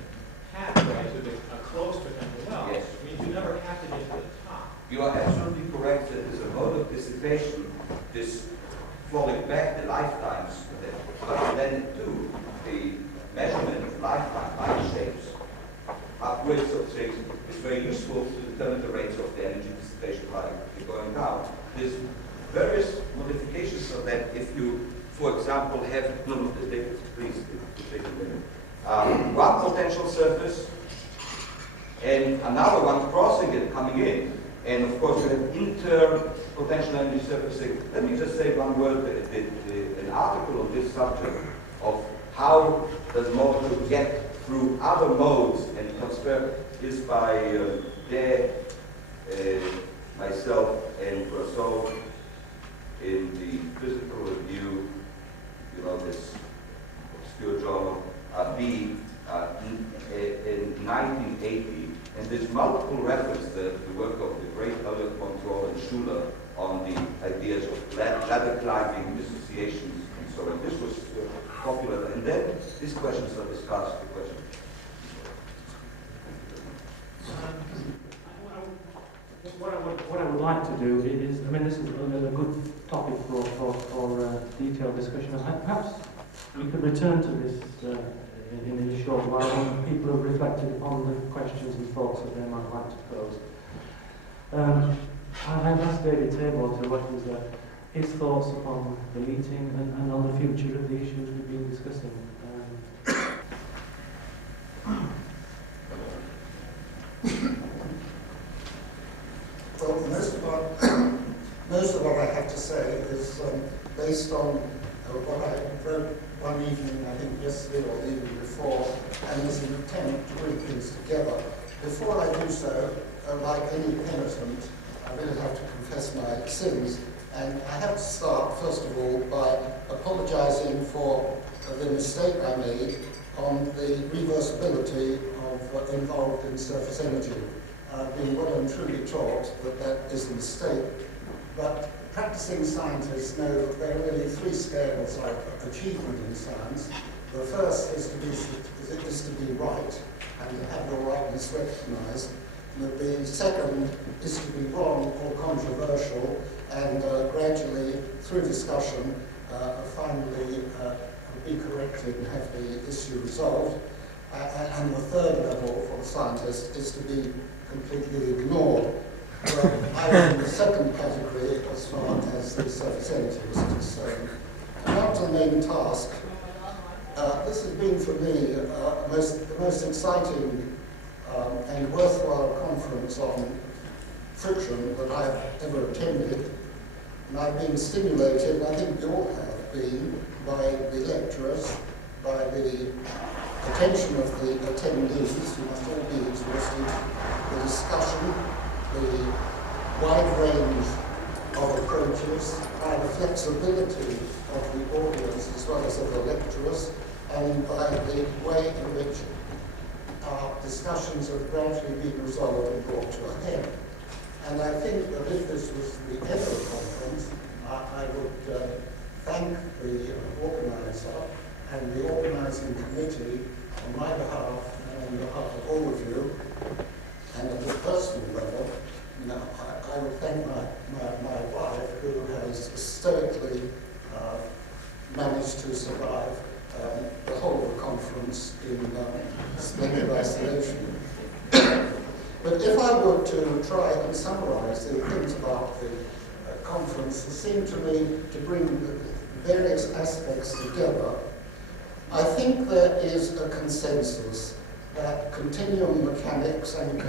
pathway to a closed potential well. Yes. I mean, you never have to get to the top. You are absolutely correct that there's a mode of dissipation, this falling back the lifetimes, but then too, the measurement of lifetime light shapes upwards of things is very useful to determine the rates of the energy dissipation by going down. There's various modifications of that if you, for example, have, please take a minute. One potential surface and another one crossing it, coming in. And of course, you have inter-potential energy surfacing. Let me just say one word, an article on this subject of how does molecule get through other modes and transfer is by myself and Briscoe in the physical review, you know, this obscure journal, B, in 1980, and there's multiple references to the work of the great Elliot Monroe and Schuler on the ideas of ladder climbing, dissociations, and so on. This was popular, and then these questions are discussed. The question. What I would like to do is, I mean, this is a good topic for detailed discussion. Perhaps we could return to this in a short while when people have reflected on the questions and thoughts that they might like to pose. I've asked David Tabor to what was his thoughts upon the meeting and on the future of the issues we've been discussing. Well, most of what I have to say is based on what I wrote one evening, I think yesterday or the evening before, and is an attempt to bring things together. Before I do so, like any penitent, I really have to confess my sins, and I have to start, first of all, by apologizing for the mistake I made on the reversibility of involved in surface energy. I've been well and truly taught that that is a mistake, but practicing scientists know that there are really three scales of achievement in science. The first is to be right and to have your rightness recognized. The second is to be wrong or controversial, and gradually, through discussion, finally be corrected and have the issue resolved. And the third level for the scientist is to be completely ignored. Well, I'm in the second category as far as the surface energy is concerned. Now to the main task. This has been for me the most exciting and worthwhile conference on friction that I've ever attended. And I've been stimulated, and I think you all have been, by the lecturers, by the attention of the attendees, who must all be exhausted, the discussion, the wide range of approaches, by the flexibility of the audience as well as of the lecturers, and by the way in which our discussions have gradually been resolved and brought to a head. And I think that if this was the end of the conference, I would thank the organizer and the organizing committee on my behalf and on behalf of all of you, and at the personal level. I would thank my wife, who has stoically managed to survive the whole of the conference in splendid isolation. But if I were to try and summarize the things about the conference, it seemed to me to bring the various aspects together. I think there is a consensus that continuum mechanics and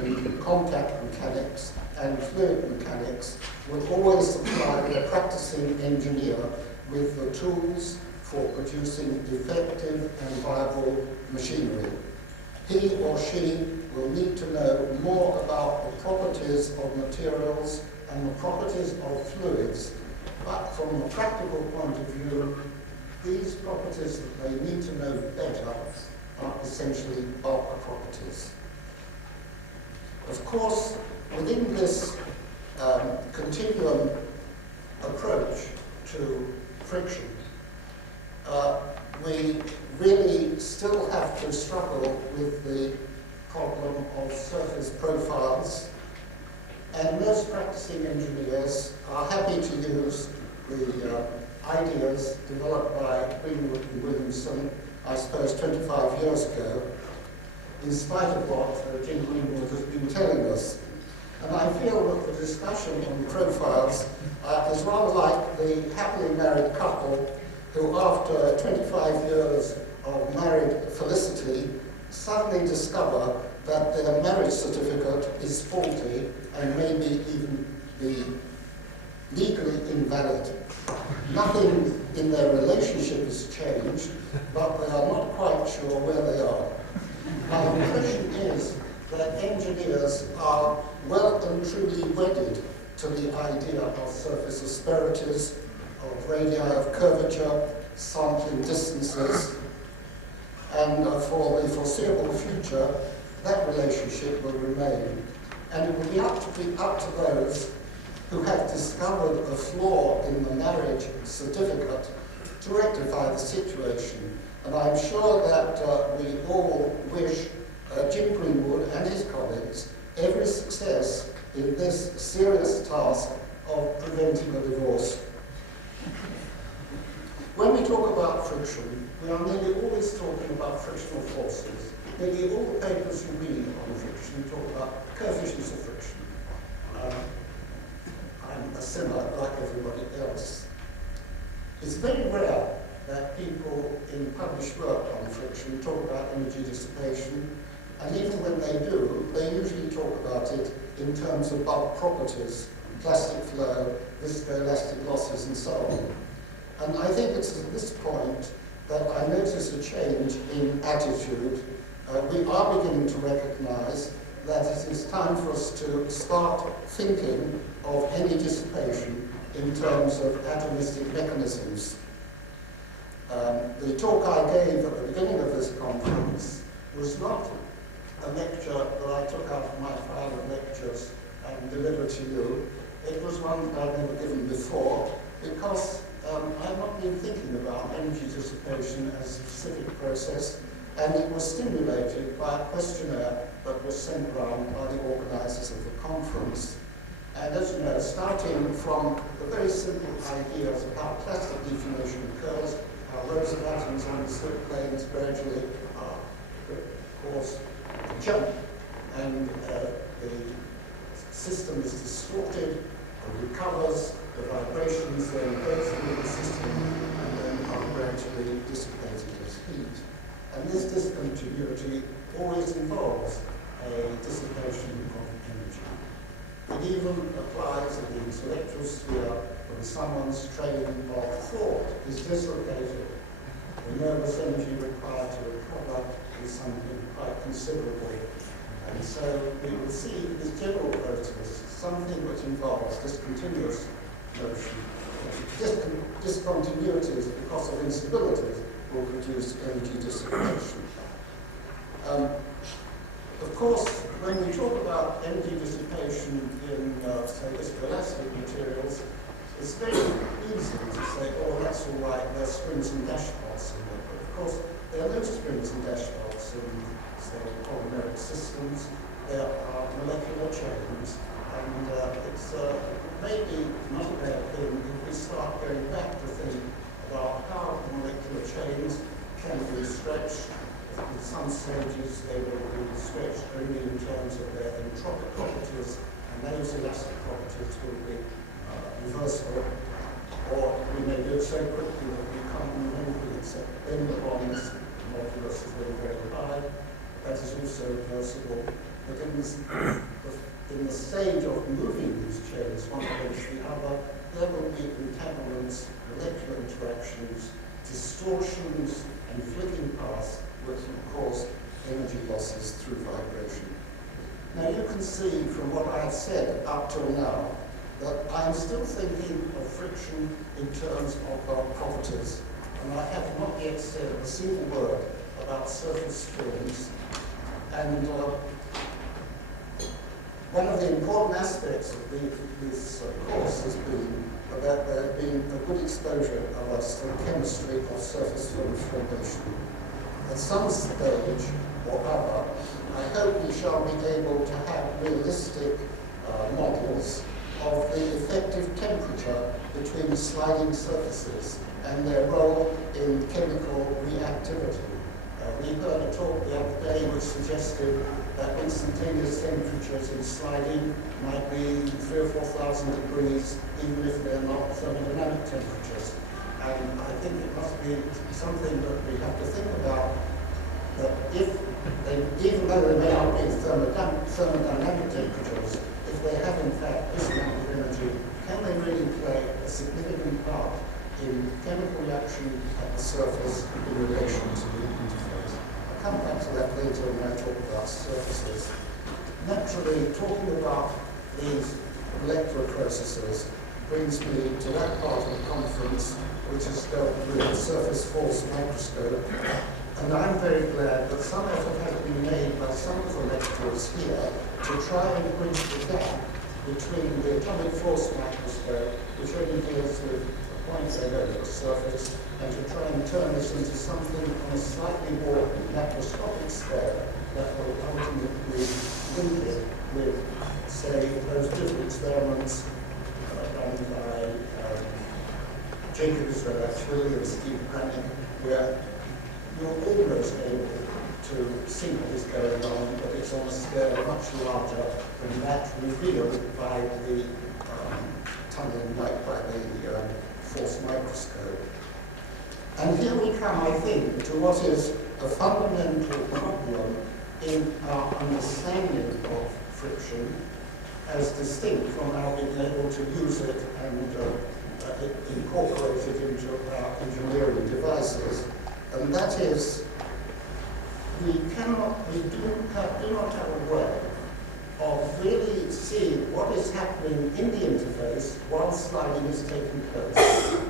contact mechanics and fluid mechanics will always supply a practicing engineer with the tools for producing effective and viable machinery. He or she will need to know more about the properties of materials and the properties of fluids, but from a practical point of view, these properties that they need to know better are essentially bulk properties. Of course, within this continuum approach to friction, we really still have to struggle with the problem of surface profiles, and most practicing engineers are happy to use the ideas developed by Greenwood and Williamson, I suppose 25 years ago, in spite of what Jim Greenwood has been telling us. And I feel that the discussion on profiles is rather like the happily married couple who, after 25 years of married felicity, suddenly discover that their marriage certificate is faulty and maybe even be legally invalid. Nothing in their relationship has changed, but they are not quite sure where they are. My impression is that engineers are well and truly wedded to the idea of surface asperities, of radii of curvature, sampling distances, and for the foreseeable future, that relationship will remain. And it will be up to those who have discovered a flaw in the marriage certificate to rectify the situation. And I'm sure that we all wish Jim Greenwood and his colleagues every success in this serious task of preventing a divorce. When we talk about friction, we are nearly always talking about frictional forces. Nearly all the papers you read on friction talk about coefficients of friction. I'm a sinner like everybody else. It's very rare that people in published work on friction talk about energy dissipation, and even when they do, they usually talk about it in terms of bulk properties, plastic flow, viscoelastic losses, and so on. And I think it's at this point that I notice a change in attitude. We are beginning to recognize that it is time for us to start thinking of energy dissipation in terms of atomistic mechanisms. The talk I gave at the beginning of this conference was not a lecture that I took out of my file of lectures and delivered to you. It was one that I'd never given before, because I've not been thinking about energy dissipation as a specific process, and it was stimulated by a questionnaire that was sent around by the organizers of the conference. And as you know, starting from the very simple ideas of how plastic deformation occurs, how rows of atoms on the slip planes gradually cause a jump, and the system is distorted, and recovers, the vibrations then go through the system and then are gradually dissipated as heat. And this discontinuity always involves a dissipation of energy. It even applies in the intellectual sphere when someone's train of thought is dislocated. The nervous energy required to recover is something quite considerable. And so we will see this general process, something which involves discontinuous motion. Discontinuities because of instabilities will produce energy dissipation. Of course, when we talk about energy dissipation in, say, viscoelastic materials, it's very easy to say, oh, that's all right, there's springs and dashpots in there. But of course, there are no springs and dashpots in, say, polymeric systems. There are molecular chains, and it's maybe not a bad thing if we start going back to think about how molecular chains can be stretched. At some stages, they will be stretched only in terms of their entropic properties, and those elastic properties will be reversible. Or we may do it so quickly that we can't remove it, except then the bonds, the modulus is very, very high. That is also reversible. But in the stage of moving these chains one against the other, there will be entanglements, molecular interactions, distortions, and flicking paths which will cause energy losses through vibration. Now you can see from what I have said up till now that I am still thinking of friction in terms of properties, and I have not yet said a single word about surface films. And one of the important aspects of this course has been that there has been a good exposure of us to the chemistry of surface film formation. At some stage or other, I hope we shall be able to have realistic models of the effective temperature between sliding surfaces and their role in chemical reactivity. We heard a talk the other day which suggested that instantaneous temperatures in sliding might be 3,000 or 4,000 degrees, even if they're not thermodynamic temperatures. And I think it must be something that we have to think about, that if they, even though they may not be thermodynamic temperatures, if they have in fact this amount of energy, can they really play a significant part in chemical reaction at the surface in relation to the interface? I'll come back to that later when I talk about surfaces. Naturally, talking about these electroprocessors brings me to that part of the conference which is dealt with surface force microscope. And I'm very glad that some effort has been made by some of the lecturers here to try and bridge the gap between the atomic force microscope, which only deals with the points they go to the surface, and to try and turn this into something on a slightly more macroscopic scale that will ultimately link it with, say, those different experiments done by Jacob Israel and Steve Brannick, where you're almost able to see what is going on, but it's on a scale much larger than that revealed by the tunneling, like by the force microscope. And here we come, I think, to what is a fundamental problem in our understanding of friction, as distinct from our being able to use it and incorporate it into our engineering devices. And that is, we do not have a way of really seeing what is happening in the interface while sliding is taking place.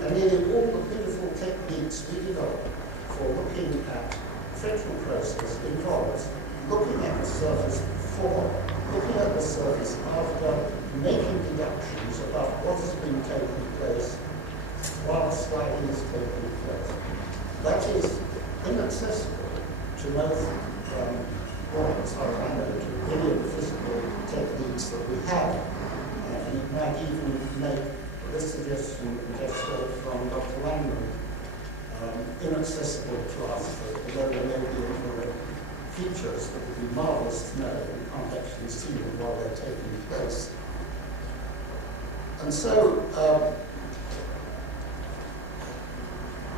And nearly all the beautiful techniques we develop for looking at frictional process involves looking at the surface before, looking at the surface after, making deductions about what has been taking place while sliding is taking place. That is inaccessible to most, as far as I know, to many of the physical techniques that we have. And it might even make this suggestion just heard from Dr. Landman inaccessible to us, although there may be features that would be marvelous to know that we can't actually see them while they're taking place. And so,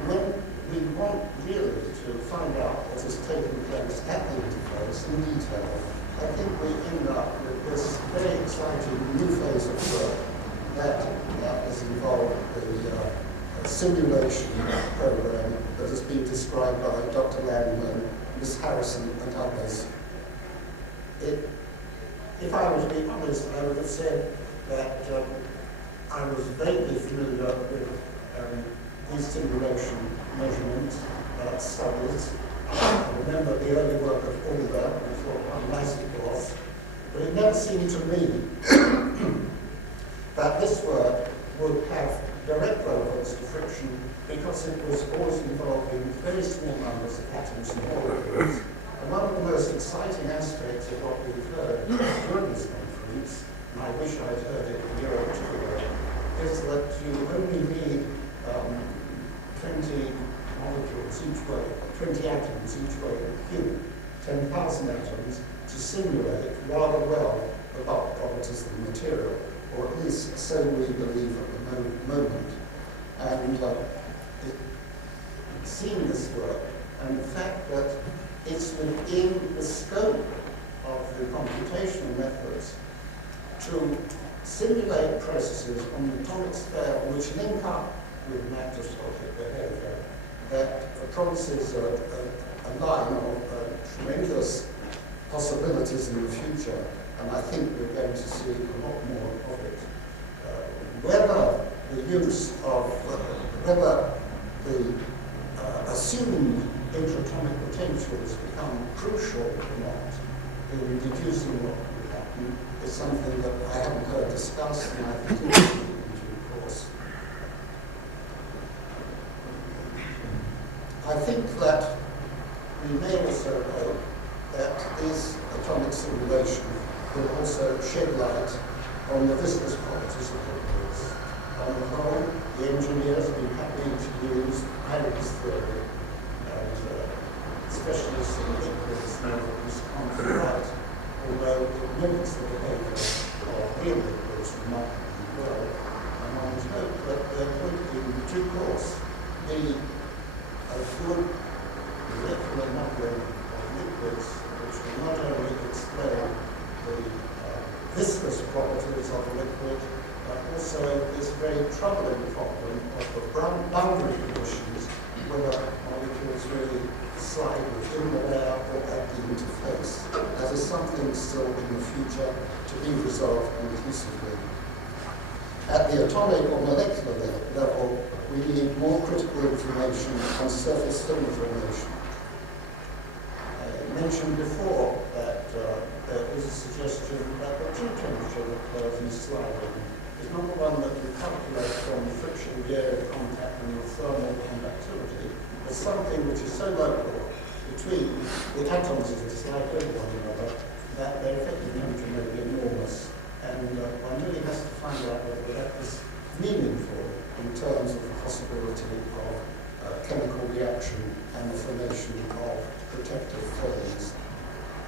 when we want really to find out what is taking place at the interface in detail, I think we end up with this very exciting new phase of work that has involved the simulation program that has been described by Dr. Landman, Ms. Harrison, and others. If I was to be honest, I would have said that I was vaguely familiar with these simulation measurement studies. I remember the early work of Alder, and thought how nice it was, but it never seemed to me that this work would have direct relevance to friction, because it was always involving very small numbers of atoms and molecules. And one of the most exciting aspects of what we've heard during this conference, and I wish I'd heard it a year or two ago, is that you only need 20 molecules each way, 20 atoms each way in the cube, 10,000 atoms, to simulate rather well the bulk properties of the material, or at least so we believe at the moment. And seeing this work, and the fact that it's within the scope of the computational methods to simulate processes on the atomic scale which link up with macroscopic behavior, that promises a line of tremendous possibilities in the future, and I think we're going to see a lot more of it. Whether the use of, whether the assumed intratomic potentials become crucial or not in deducing what would happen is something that I haven't heard discussed, and I think it will be in due course. I think that we may also hope that these atomic simulation will also shed light on the viscous properties of liquids. On the whole, the engineers have been happy to use Heilig's theory, and specialists in liquids know that this can't be right, although it mimics the behavior of real liquids remarkably well. And one would hope that there would, in due course, be a good molecular modeling of liquids which will not only explain the viscous properties of a liquid, but also this very troubling problem of the boundary conditions, whether molecules really slide within the layer or at the interface. That is something still in the future to be resolved conclusively. At the atomic or molecular level, we need more critical information on surface film formation. I mentioned before that there is a suggestion that the true temperature that occurs in sliding is not the one that we calculate from friction, the area of contact, and the thermal conductivity, but something which is so local between the atoms that slide over one another that their effective temperature may be enormous. And one really has to find out whether that is meaningful in terms of the possibility of chemical reaction and the formation of protective films.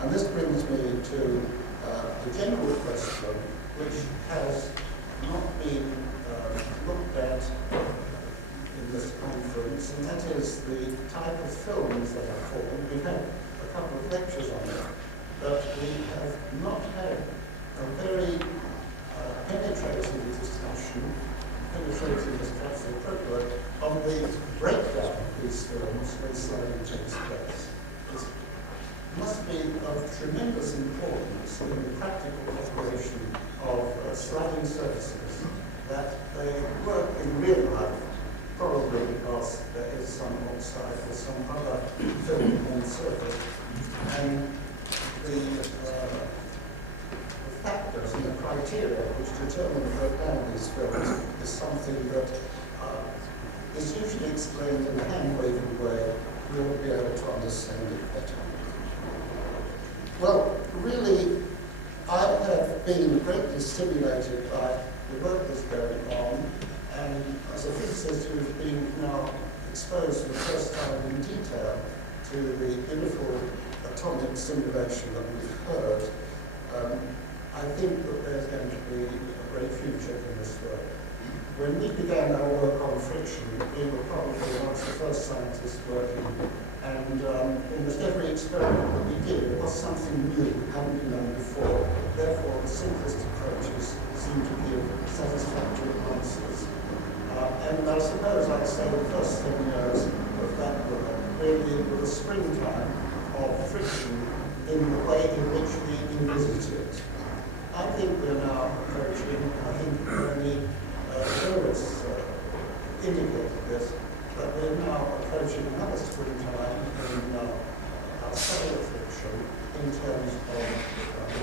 And this brings me to the general question, which has not been looked at in this conference, and that is the type of films that are formed. We've had a couple of lectures on it, but we have not had a very penetrating discussion, penetrating is perhaps the appropriate word, on the breakdown of these films when sliding takes place. It must be of tremendous importance in the practical operation of sliding surfaces that they work in real life, probably because there is some oxide or some other film on the surface. And the factors and the criteria which determine the breakdown of these films is something that is usually explained in a hand-waving way. We'll be able to understand it better. Well, really, I have been greatly stimulated by the work that's going on, and as a physicist who's been now exposed for the first time in detail to the beautiful atomic simulation that we've heard, I think that there's going to be a great future in this work. When we began our work on friction, we were probably amongst the first scientists working, and almost every experiment that we did was something new, hadn't been done before. Therefore, the simplest approaches seem to give satisfactory answers. And I suppose I'd say the first 10 years of that work really were the springtime of friction in the way in which we envisage it. I think we're now approaching, I think Ernie Rabinowitz indicated this, that we're now approaching another springtime in our cellular friction in terms of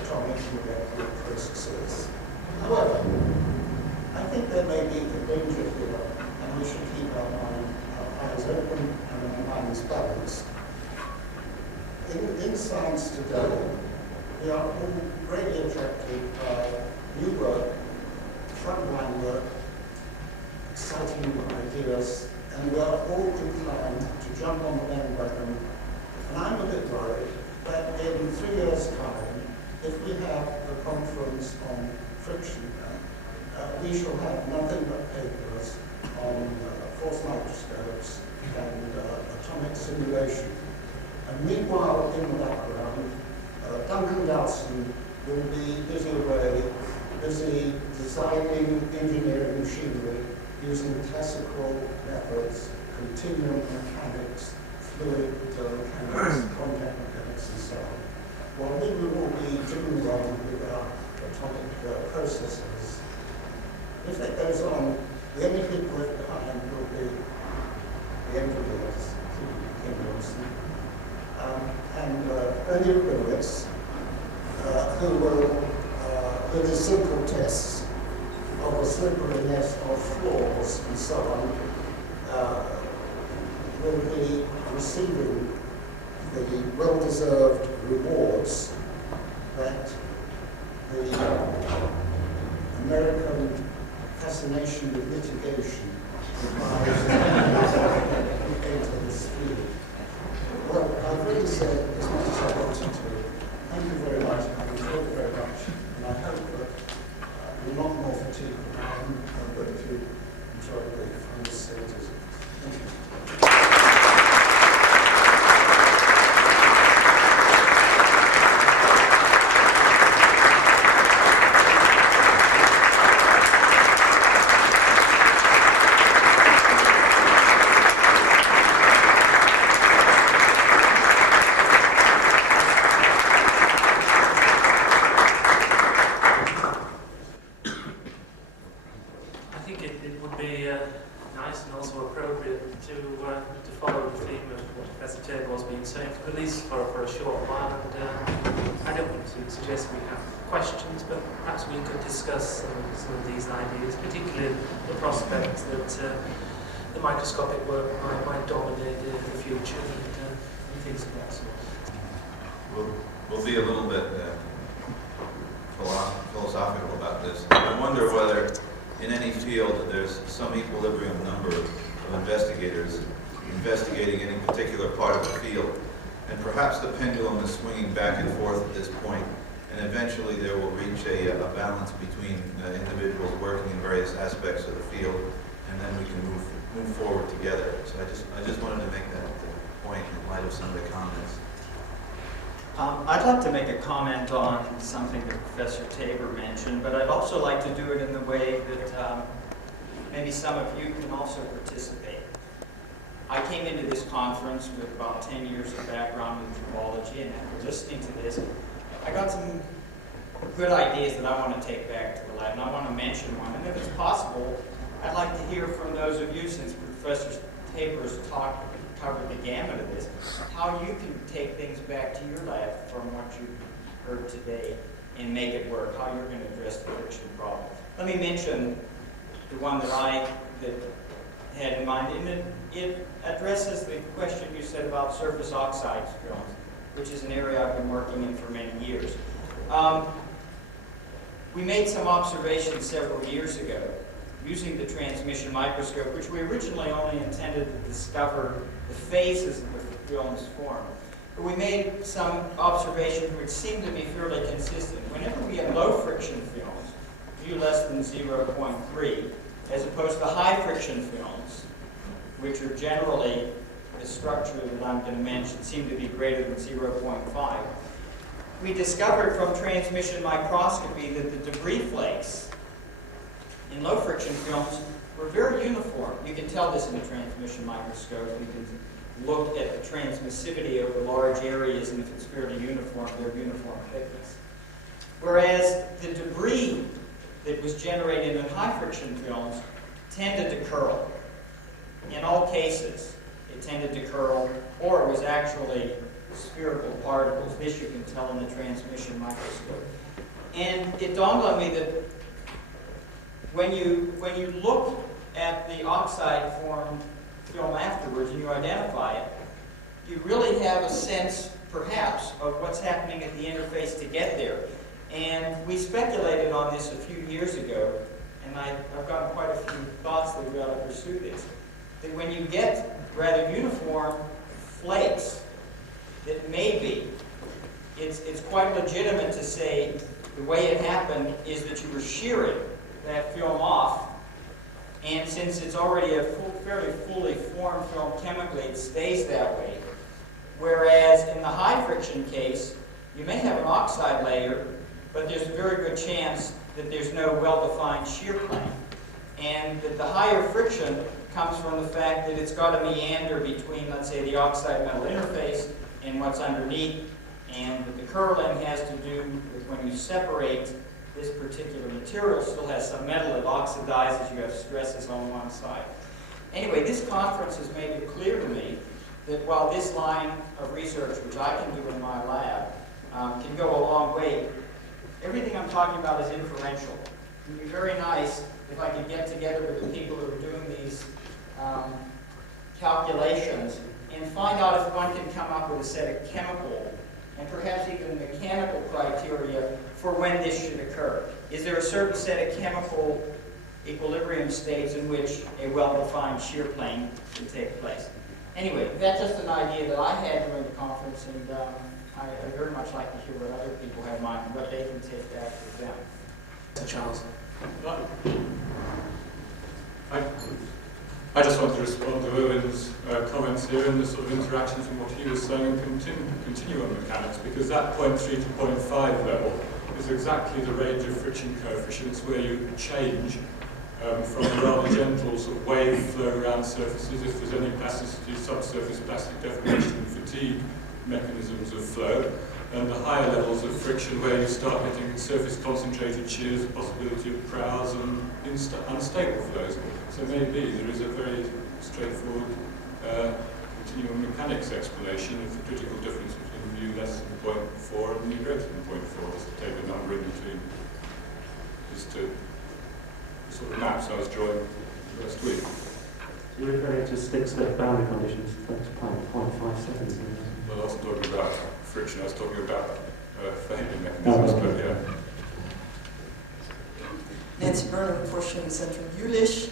atomic molecular processes. However, I think there may be a danger here, and we should keep our eyes open and our minds balanced. In science today, we are all greatly attracted by new work, frontline work, exciting new ideas, and we are all inclined to jump on the bandwagon. And I'm a bit worried that in 3 years' time, if we have a conference on friction, we shall have nothing but papers on force microscopes and atomic simulation. And meanwhile, in the background, Duncan Dawson will be busy designing engineering machinery using classical methods, continuum mechanics, fluid mechanics, contact mechanics, and so on. While we will all be doing along with our atomic processes. If that goes on, the only people left behind will be the engineers, including Wilson, and Ernie Rabinowitz, who will, with his simple tests of the slipperiness of floors and so on, will be receiving the well-deserved rewards that the American fascination with litigation requires into this field. Well, I've really said as much as I wanted to. Thank you very much. I've enjoyed it very much, and I hope that you're not more fatigued than I am, but if you enjoy the fun facilities. Thank you. questions, but perhaps we could discuss some of these ideas, particularly the prospect that the microscopic work might dominate the future, and things of that sort. We'll be a little bit philosophical about this. I wonder whether in any field there's some equilibrium number of investigators investigating any particular part of the field, and perhaps the pendulum is swinging back and forth at this point, and eventually there will reach a balance between individuals working in various aspects of the field, and then we can move forward together. So I just wanted to make that point in light of some of the comments. I'd like to make a comment on something that Professor Tabor mentioned, but I'd also like to do it in the way that maybe some of you can also participate. I came into this conference with about 10 years of background in tribology, and after listening to this, I got some good ideas that I want to take back to the lab, and I want to mention one. And if it's possible, I'd like to hear from those of you, since Professor Tabor's talk covered the gamut of this, how you can take things back to your lab from what you heard today and make it work, how you're going to address the friction problem. Let me mention the one that I had in mind, and it addresses the question you said about surface oxide films, which is an area I've been working in for many years. We made some observations several years ago using the transmission microscope, which we originally only intended to discover the phases in which the films form. But we made some observations which seemed to be fairly consistent. Whenever we had low friction films, U less than 0.3, as opposed to high friction films, which are generally the structure that I'm going to mention, seem to be greater than 0.5, we discovered from transmission microscopy that the debris flakes in low friction films were very uniform. You can tell this in the transmission microscope. You can look at the transmissivity over large areas, and if it's fairly uniform, they're uniform thickness. Whereas the debris that was generated in high friction films tended to curl. In all cases, it tended to curl, or it was actually spherical particles. This you can tell in the transmission microscope. And it dawned on me that when you look at the oxide formed film afterwards and you identify it, you really have a sense, perhaps, of what's happening at the interface to get there. And we speculated on this a few years ago, and I've gotten quite a few thoughts that we ought to pursue this, that when you get rather uniform flakes, that maybe it's quite legitimate to say the way it happened is that you were shearing that film off, and since it's already a fairly fully formed film chemically, it stays that way. Whereas in the high friction case, you may have an oxide layer, but there's a very good chance that there's no well-defined shear plane. And that the higher friction comes from the fact that it's got to meander between, let's say, the oxide metal interface and what's underneath, and that the curling has to do with when you separate this particular material, still has some metal, it oxidizes, you have stresses on one side. Anyway, this conference has made it clear to me that while this line of research, which I can do in my lab, can go a long way, everything I'm talking about is inferential. It would be very nice if I could get together with the people who are doing these calculations and find out if one can come up with a set of chemical and perhaps even mechanical criteria for when this should occur. Is there a certain set of chemical equilibrium states in which a well-defined shear plane can take place? Anyway, that's just an idea that I had during the conference, and I very much like to hear what other people have in mind and what they can take back with them. Charles. I just want to respond to Irwin's comments here and the sort of interactions from what he was saying in continuum mechanics, because that 0.3 to 0.5 level is exactly the range of friction coefficients where you change from a rather gentle sort of wave flow around surfaces, if there's any plasticity, subsurface plastic deformation and fatigue mechanisms of flow, and the higher levels of friction where you start getting surface concentrated shears, possibility of prowls and unstable flows. So maybe there is a very straightforward continuum mechanics explanation of the critical difference between u less than 0.4 and u greater than 0.4. Just take the number in between. Just to the sort of maps I was drawing last week. You're referring to stick-slip boundary conditions, that's 0.57. Well, I wasn't talking about friction, I was talking about failure mechanisms, but yeah. Nancy Burnham, Forschung Zentrum Jülich.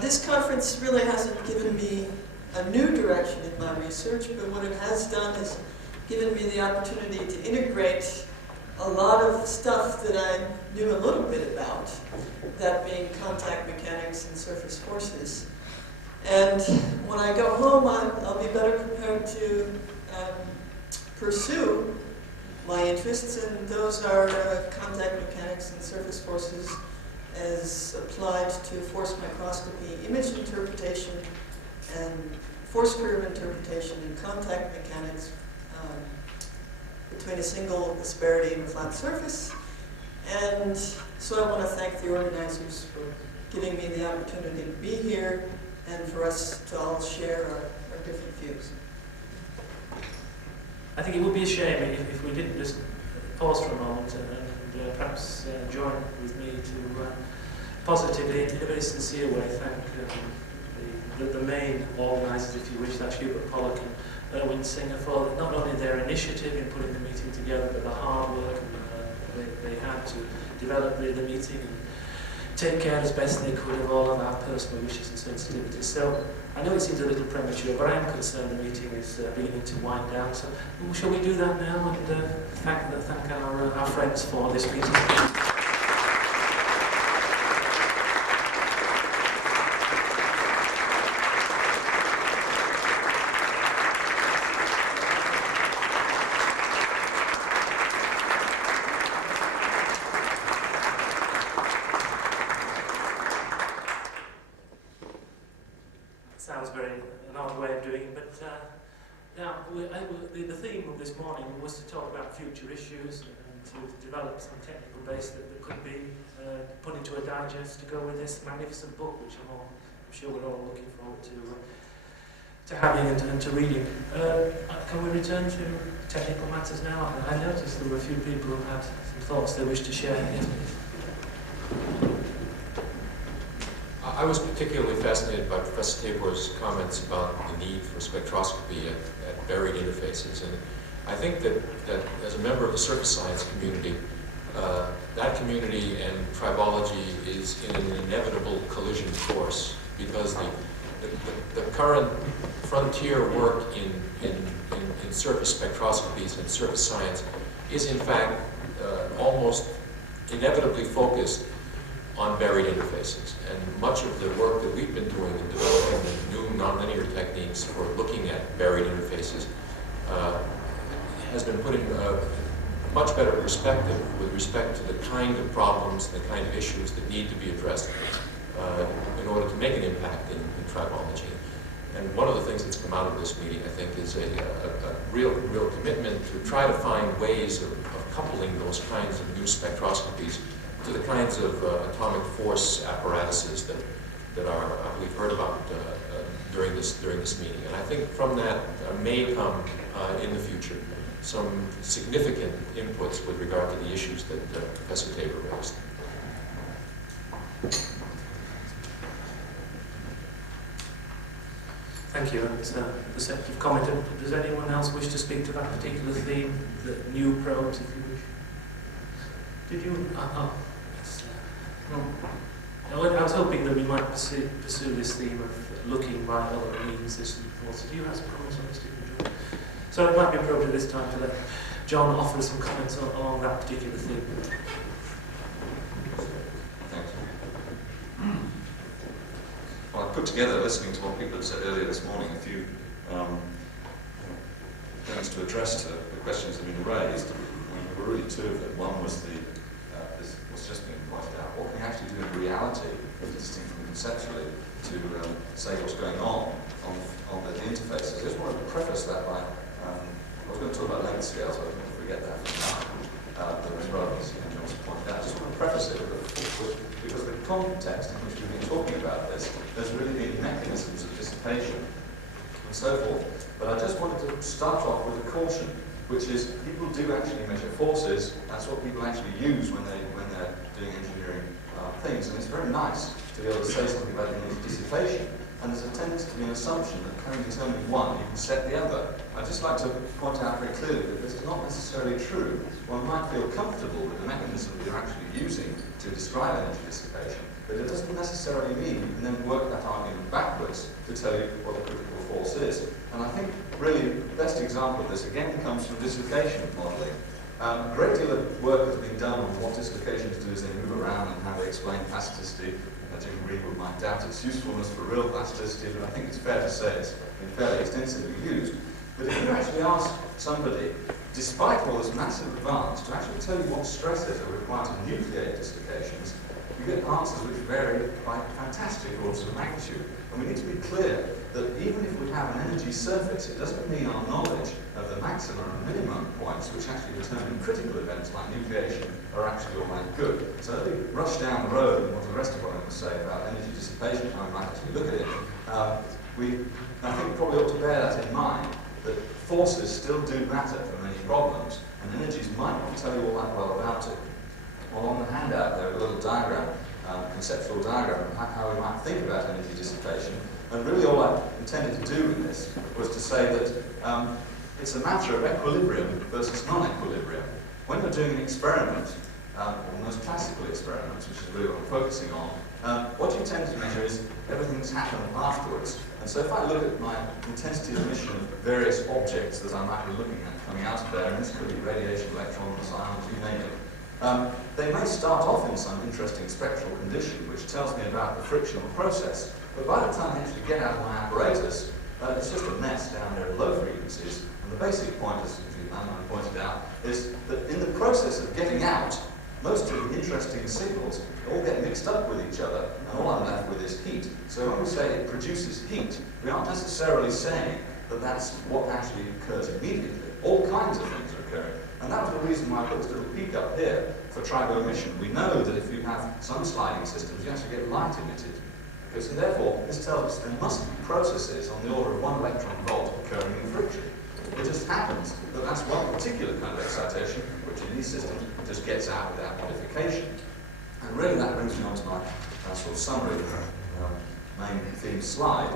This conference really hasn't given me a new direction in my research, but what it has done is given me the opportunity to integrate a lot of stuff that I knew a little bit about, that being contact mechanics and surface forces. And when I go home, I'll be better prepared to pursue my interests, and those are contact mechanics and surface forces as applied to force microscopy, image interpretation, and force curve interpretation in contact mechanics between a single asperity and a flat surface. And so I want to thank the organizers for giving me the opportunity to be here and for us to all share our different views. I think it would be a shame if we didn't just pause for a moment and perhaps join with me to positively, in a very sincere way, thank the main organisers, if you wish, that's Hubert Pollock and Irwin Singer, for not only their initiative in putting the meeting together, but the hard work they had to develop the meeting and take care as best they could of all of our personal wishes and sensitivities. So I know it seems a little premature, but I am concerned the meeting is beginning to wind down. So shall we do that now and thank our friends for this meeting? Sounds very an odd way of doing it, but now the theme of this morning was to talk about future issues and to develop some technical base that could be put into a digest to go with this magnificent book, which I'm sure we're all looking forward to having and to reading. Can we return to technical matters now? I noticed there were a few people who had some thoughts they wish to share. Yes, please. I was particularly fascinated by Professor Tabor's comments about the need for spectroscopy at buried interfaces. And I think that as a member of the surface science community, that community and tribology is in an inevitable collision course, because the current frontier work in surface spectroscopies and surface science is in fact almost inevitably focused on buried interfaces. And much of the work that we've been doing in developing the new nonlinear techniques for looking at buried interfaces has been put in a much better perspective with respect to the kind of problems, the kind of issues that need to be addressed in order to make an impact in tribology. And one of the things that's come out of this meeting, I think, is a real commitment to try to find ways of coupling those kinds of new spectroscopies to the kinds of atomic force apparatuses that we've heard about during this meeting. And I think from that may come in the future some significant inputs with regard to the issues that Professor Tabor raised. Thank you. It's a receptive comment. Does anyone else wish to speak to that particular theme, the new probes, if you wish? Did you? I was hoping that we might pursue this theme of looking by other means. Do you have some comments on this? So it might be appropriate this time to let John offer some comments on that particular theme. Thank you. Well, I put together, listening to what people had said earlier this morning, a few things to address to the questions that have been raised. There were really two of them. One was this was just being pointed out. What can you actually do in reality, distinct from conceptually, to say what's going on the interfaces? I just wanted to preface that by, I was going to talk about length scales, so I didn't forget that for now. But as Robbins pointed out, I just want to preface it because the context in which we've been talking about this, there's really been mechanisms of dissipation and so forth. But I just wanted to start off with a caution which is people do actually measure forces. That's what people actually use when they're doing engineering things, and it's very nice to be able to say something about energy dissipation. And there's a tendency to be an assumption that having determined one, you can set the other. I'd just like to point out very clearly that this is not necessarily true. One might feel comfortable with the mechanism that you're actually using to describe energy dissipation, but it doesn't necessarily mean you can then work that argument backwards to tell you what the critical force is. And I think really the best example of this again comes from dislocation modelling. A great deal of work has been done on what dislocations do as they move around and how they explain plasticity. Jim Greenwood might doubt its usefulness for real plasticity, but I think it's fair to say it's been fairly extensively used. But if you actually ask somebody, despite all this massive advance, to actually tell you what stresses are required to nucleate dislocations, you get answers which vary by fantastic orders of magnitude. And we need to be clear that even if we have an energy surface, it doesn't mean our knowledge of the maximum and minimum points, which actually determine critical events like nucleation, are actually all that good. So let me rush down the road and what the rest of what I'm going to say about energy dissipation, how we might actually look at it. I think probably ought to bear that in mind, that forces still do matter for many problems, and energies might not tell you all that well about it. Well, on the handout there, a little diagram, conceptual diagram of how we might think about energy dissipation. And really all I intended to do with this was to say that it's a matter of equilibrium versus non-equilibrium. When you're doing an experiment, or most classical experiments, which is really what I'm focusing on, what you tend to measure is everything that's happened afterwards. And so if I look at my intensity emission of various objects that I might be looking at coming out of there, and this could be radiation, electrons, ions, you name it, they may start off in some interesting spectral condition, which tells me about the frictional process. But by the time I actually get out of my apparatus, it's just a mess down there at low frequencies. And the basic point, as Uzi Landman pointed out, is that in the process of getting out, most of the interesting signals all get mixed up with each other, and all I'm left with is heat. So when we say it produces heat, we aren't necessarily saying that that's what actually occurs immediately. All kinds of things are occurring. And that was the reason why I put this little peak up here for triboemission. We know that if you have some sliding systems, you actually get light emitted. Because, and therefore, this tells us there must be processes on the order of 1 electron volt occurring in friction. It just happens that that's one particular kind of excitation, which in these systems just gets out without modification. And really that brings me on to my sort of summary main theme slide.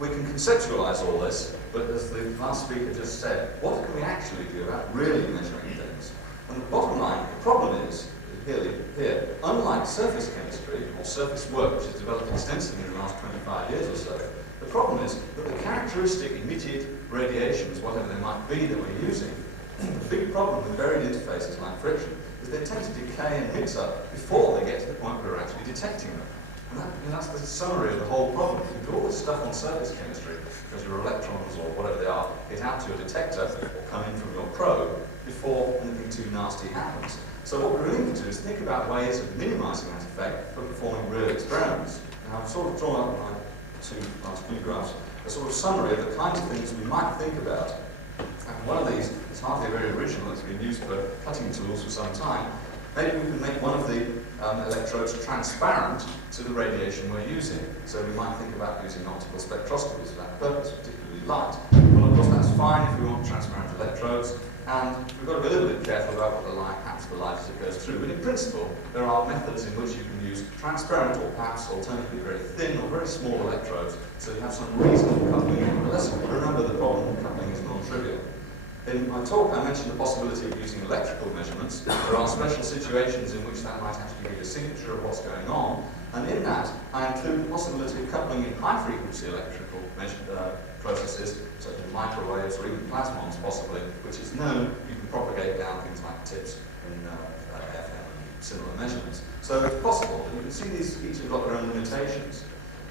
We can conceptualize all this, but as the last speaker just said, what can we actually do about really measuring things? And the bottom line, the problem is, here, unlike surface chemistry or surface work, which has developed extensively in the last 25 years or so, the problem is that the characteristic emitted radiations, whatever they might be that we're using, the big problem with varied interfaces like friction is they tend to decay and mix up before they get to the point where we're actually detecting them. And that's the summary of the whole problem. You can do all this stuff on surface chemistry because your electrons or whatever they are get out to your detector or come in from your probe before anything too nasty happens. So what we really need to do is think about ways of minimizing that effect for performing real experiments. And I've sort of drawn up in my 2 last few graphs a sort of summary of the kinds of things we might think about. And one of these is hardly very original. It's been used for cutting tools for some time. Maybe we can make one of the electrodes transparent to the radiation we're using. So we might think about using optical spectroscopy for that purpose, particularly light. Well, of course, that's fine if we want transparent electrodes. And we've got to be a little bit careful about what the light happens to the light as it goes through. But in principle, there are methods in which you can use transparent or perhaps alternatively very thin or very small electrodes so you have some reasonable coupling in. But let's remember the problem with coupling is non-trivial. In my talk, I mentioned the possibility of using electrical measurements. There are special situations in which that might actually give you a signature of what's going on. And in that, I include the possibility of coupling in high-frequency electrical processes, such as microwaves or even plasmons possibly, which is known you can propagate down things like tips in FM and similar measurements. So it's possible, but you can see these each have got their own limitations.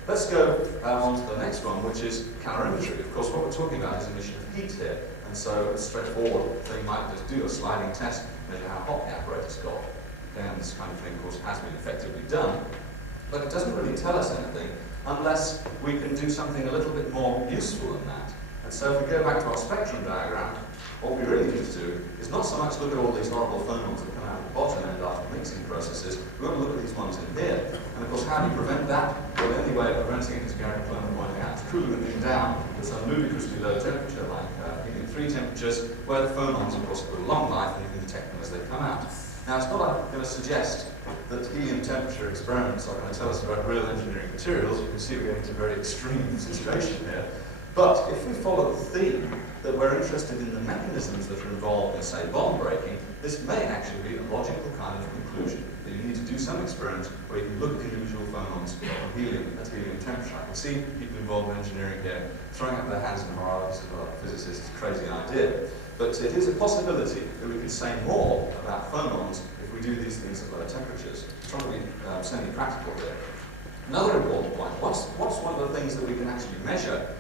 Let's go on to the next one, which is calorimetry. Of course, what we're talking about is emission of heat here. And so a straightforward thing might just do a sliding test, measure how hot the apparatus got. And this kind of thing, of course, has been effectively done. But it doesn't really tell us anything unless we can do something a little bit more useful than that. And so if we go back to our spectrum diagram, What we really need to do is not so much look at all these horrible phonons that come out of the bottom end after mixing processes. We want to look at these ones in here. And of course, how do you prevent that? Well, the only way of preventing it, as Gary McClelland pointed out, is cooling the thing down at some ludicrously low temperature, like helium-3 temperatures, where the phonons, of course, have got a long life and you can detect them as they come out. Now, it's not going to suggest that helium temperature experiments are going to tell us about real engineering materials. You can see we're getting to a very extreme situation here. But if we follow the theme that we're interested in the mechanisms that are involved in, say, bond breaking, this may actually be a logical kind of conclusion, that you need to do some experiments where you can look at individual phonons of helium at helium temperature. I can see people involved in engineering here throwing up their hands in horror. This is a physicist, it's a crazy idea. But it is a possibility that we could say more about phonons if we do these things at lower temperatures. I'm trying to be semi-practical here. Another important point, what's one of the things that we can actually measure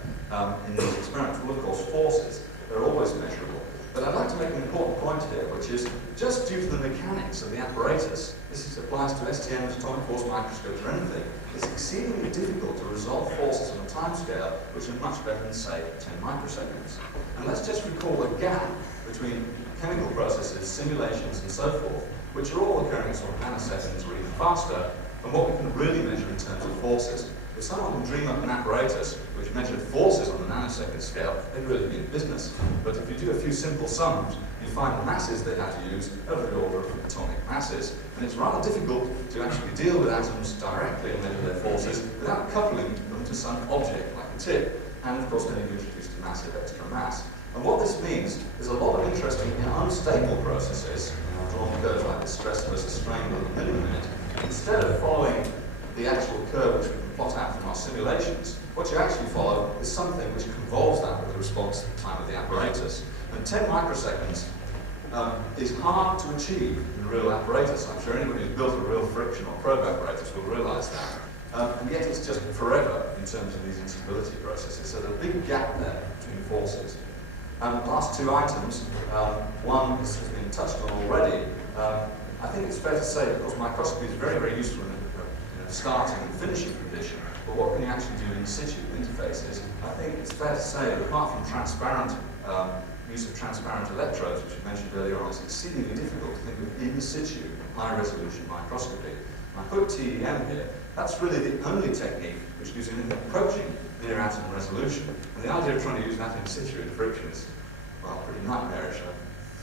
in these experiments? Well, of course, forces. They're always measurable. But I'd like to make an important point here, which is just due to the mechanics of the apparatus, this applies to STMs, atomic force microscopes, or anything, it's exceedingly difficult to resolve forces on a timescale which are much better than, say, 10 microseconds. And let's just recall the gap between chemical processes, simulations, and so forth, which are all occurring in sort of nanoseconds or even faster, and what we can really measure in terms of forces. If someone can dream up an apparatus which measured forces on the nanosecond scale, they'd really be in business. But if you do a few simple sums, you find the masses they had to use over the order of atomic masses. And it's rather difficult to actually deal with atoms directly and measure their forces without coupling them to some object like a tip. And of course, then you've introduced a massive extra mass. And what this means is a lot of interest in unstable processes. I've drawn curves like this, stress versus strain in a minute. Instead of following the actual curve which we can plot out from our simulations, what you actually follow is something which convolves that with the response time of the apparatus. And 10 microseconds is hard to achieve in a real apparatus. I'm sure anybody who's built a real friction or probe apparatus will realize that. And yet it's just forever in terms of these instability processes. So there's a big gap there between forces. Last two items, one has been touched on already. I think it's fair to say, of course, microscopy is very, very useful in a starting and finishing condition, but what can you actually do in situ interfaces? I think it's fair to say that apart from transparent use of transparent electrodes, which you mentioned earlier on, it's exceedingly difficult to think of in situ high-resolution microscopy. And I put TEM here. That's really the only technique which gives you anything approaching near atom resolution. And the idea of trying to use that in situ in friction is, well, pretty nightmarish.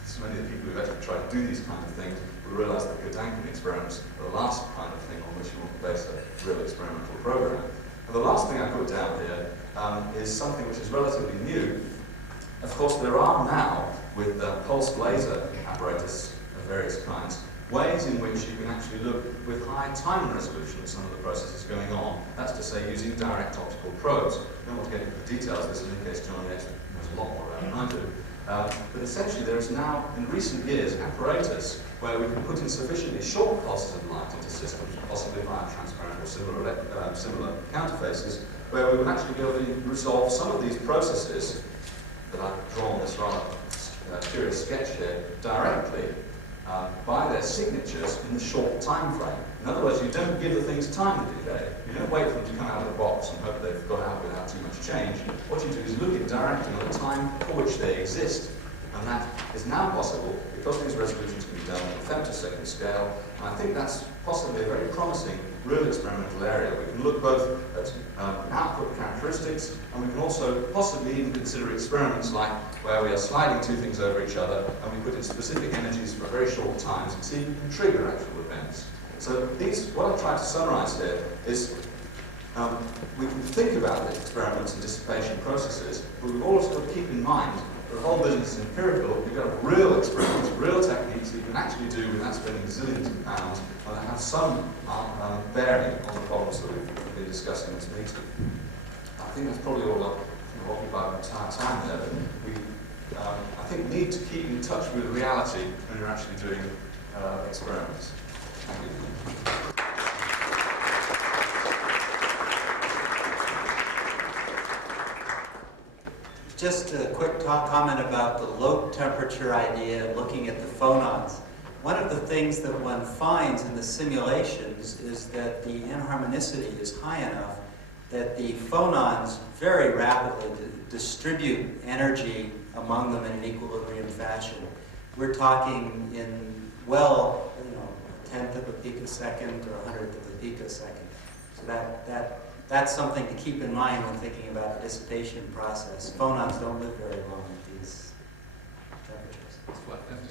So many of the people who've actually tried to do these kinds of things will realize that Gedanken experiments are the last kind of thing on which you want to base a real experimental program. And the last thing I put down here is something which is relatively new. Of course, there are now, with pulsed laser apparatus of various kinds, ways in which you can actually look with high time resolution at some of the processes going on. That's to say, using direct optical probes. I don't want to get into the details of this, in case John Yates knows a lot more about it than I do. But essentially, there is now, in recent years, apparatus where we can put in sufficiently short pulses of light into systems, possibly via transparent or similar counterfaces, where we would actually be able to resolve some of these processes that I've drawn this rather curious sketch here directly by their signatures in the short time frame. In other words, you don't give the things time to decay. You don't wait for them to come out of the box and hope they've got out without too much change. What you do is look at directly at the time for which they exist. And that is now possible because these resolutions can be done on a femtosecond scale. And I think that's possibly a very promising real experimental area. We can look both at output characteristics, and we can also possibly even consider experiments like where we are sliding two things over each other and we put in specific energies for very short times and see if we can trigger actual events. So what I've tried to summarize here is we can think about the experiments and dissipation processes, but we've always got to keep in mind that the whole business is empirical. You've got real experiments, real techniques that you can actually do without spending zillions of pounds, and that have some bearing on the problems that we've been discussing in this meeting. I think that's probably all I've occupied my entire time there. We, I think, need to keep in touch with reality when you're actually doing experiments. Thank you. Just a quick comment about the low temperature idea, looking at the phonons. One of the things that one finds in the simulations is that the inharmonicity is high enough that the phonons very rapidly distribute energy among them in an equilibrium fashion. We're talking in, well, you know, a tenth of a picosecond or a hundredth of a picosecond. So that's something to keep in mind when thinking about the dissipation process. Phonons don't live very long at these temperatures. It's what, 50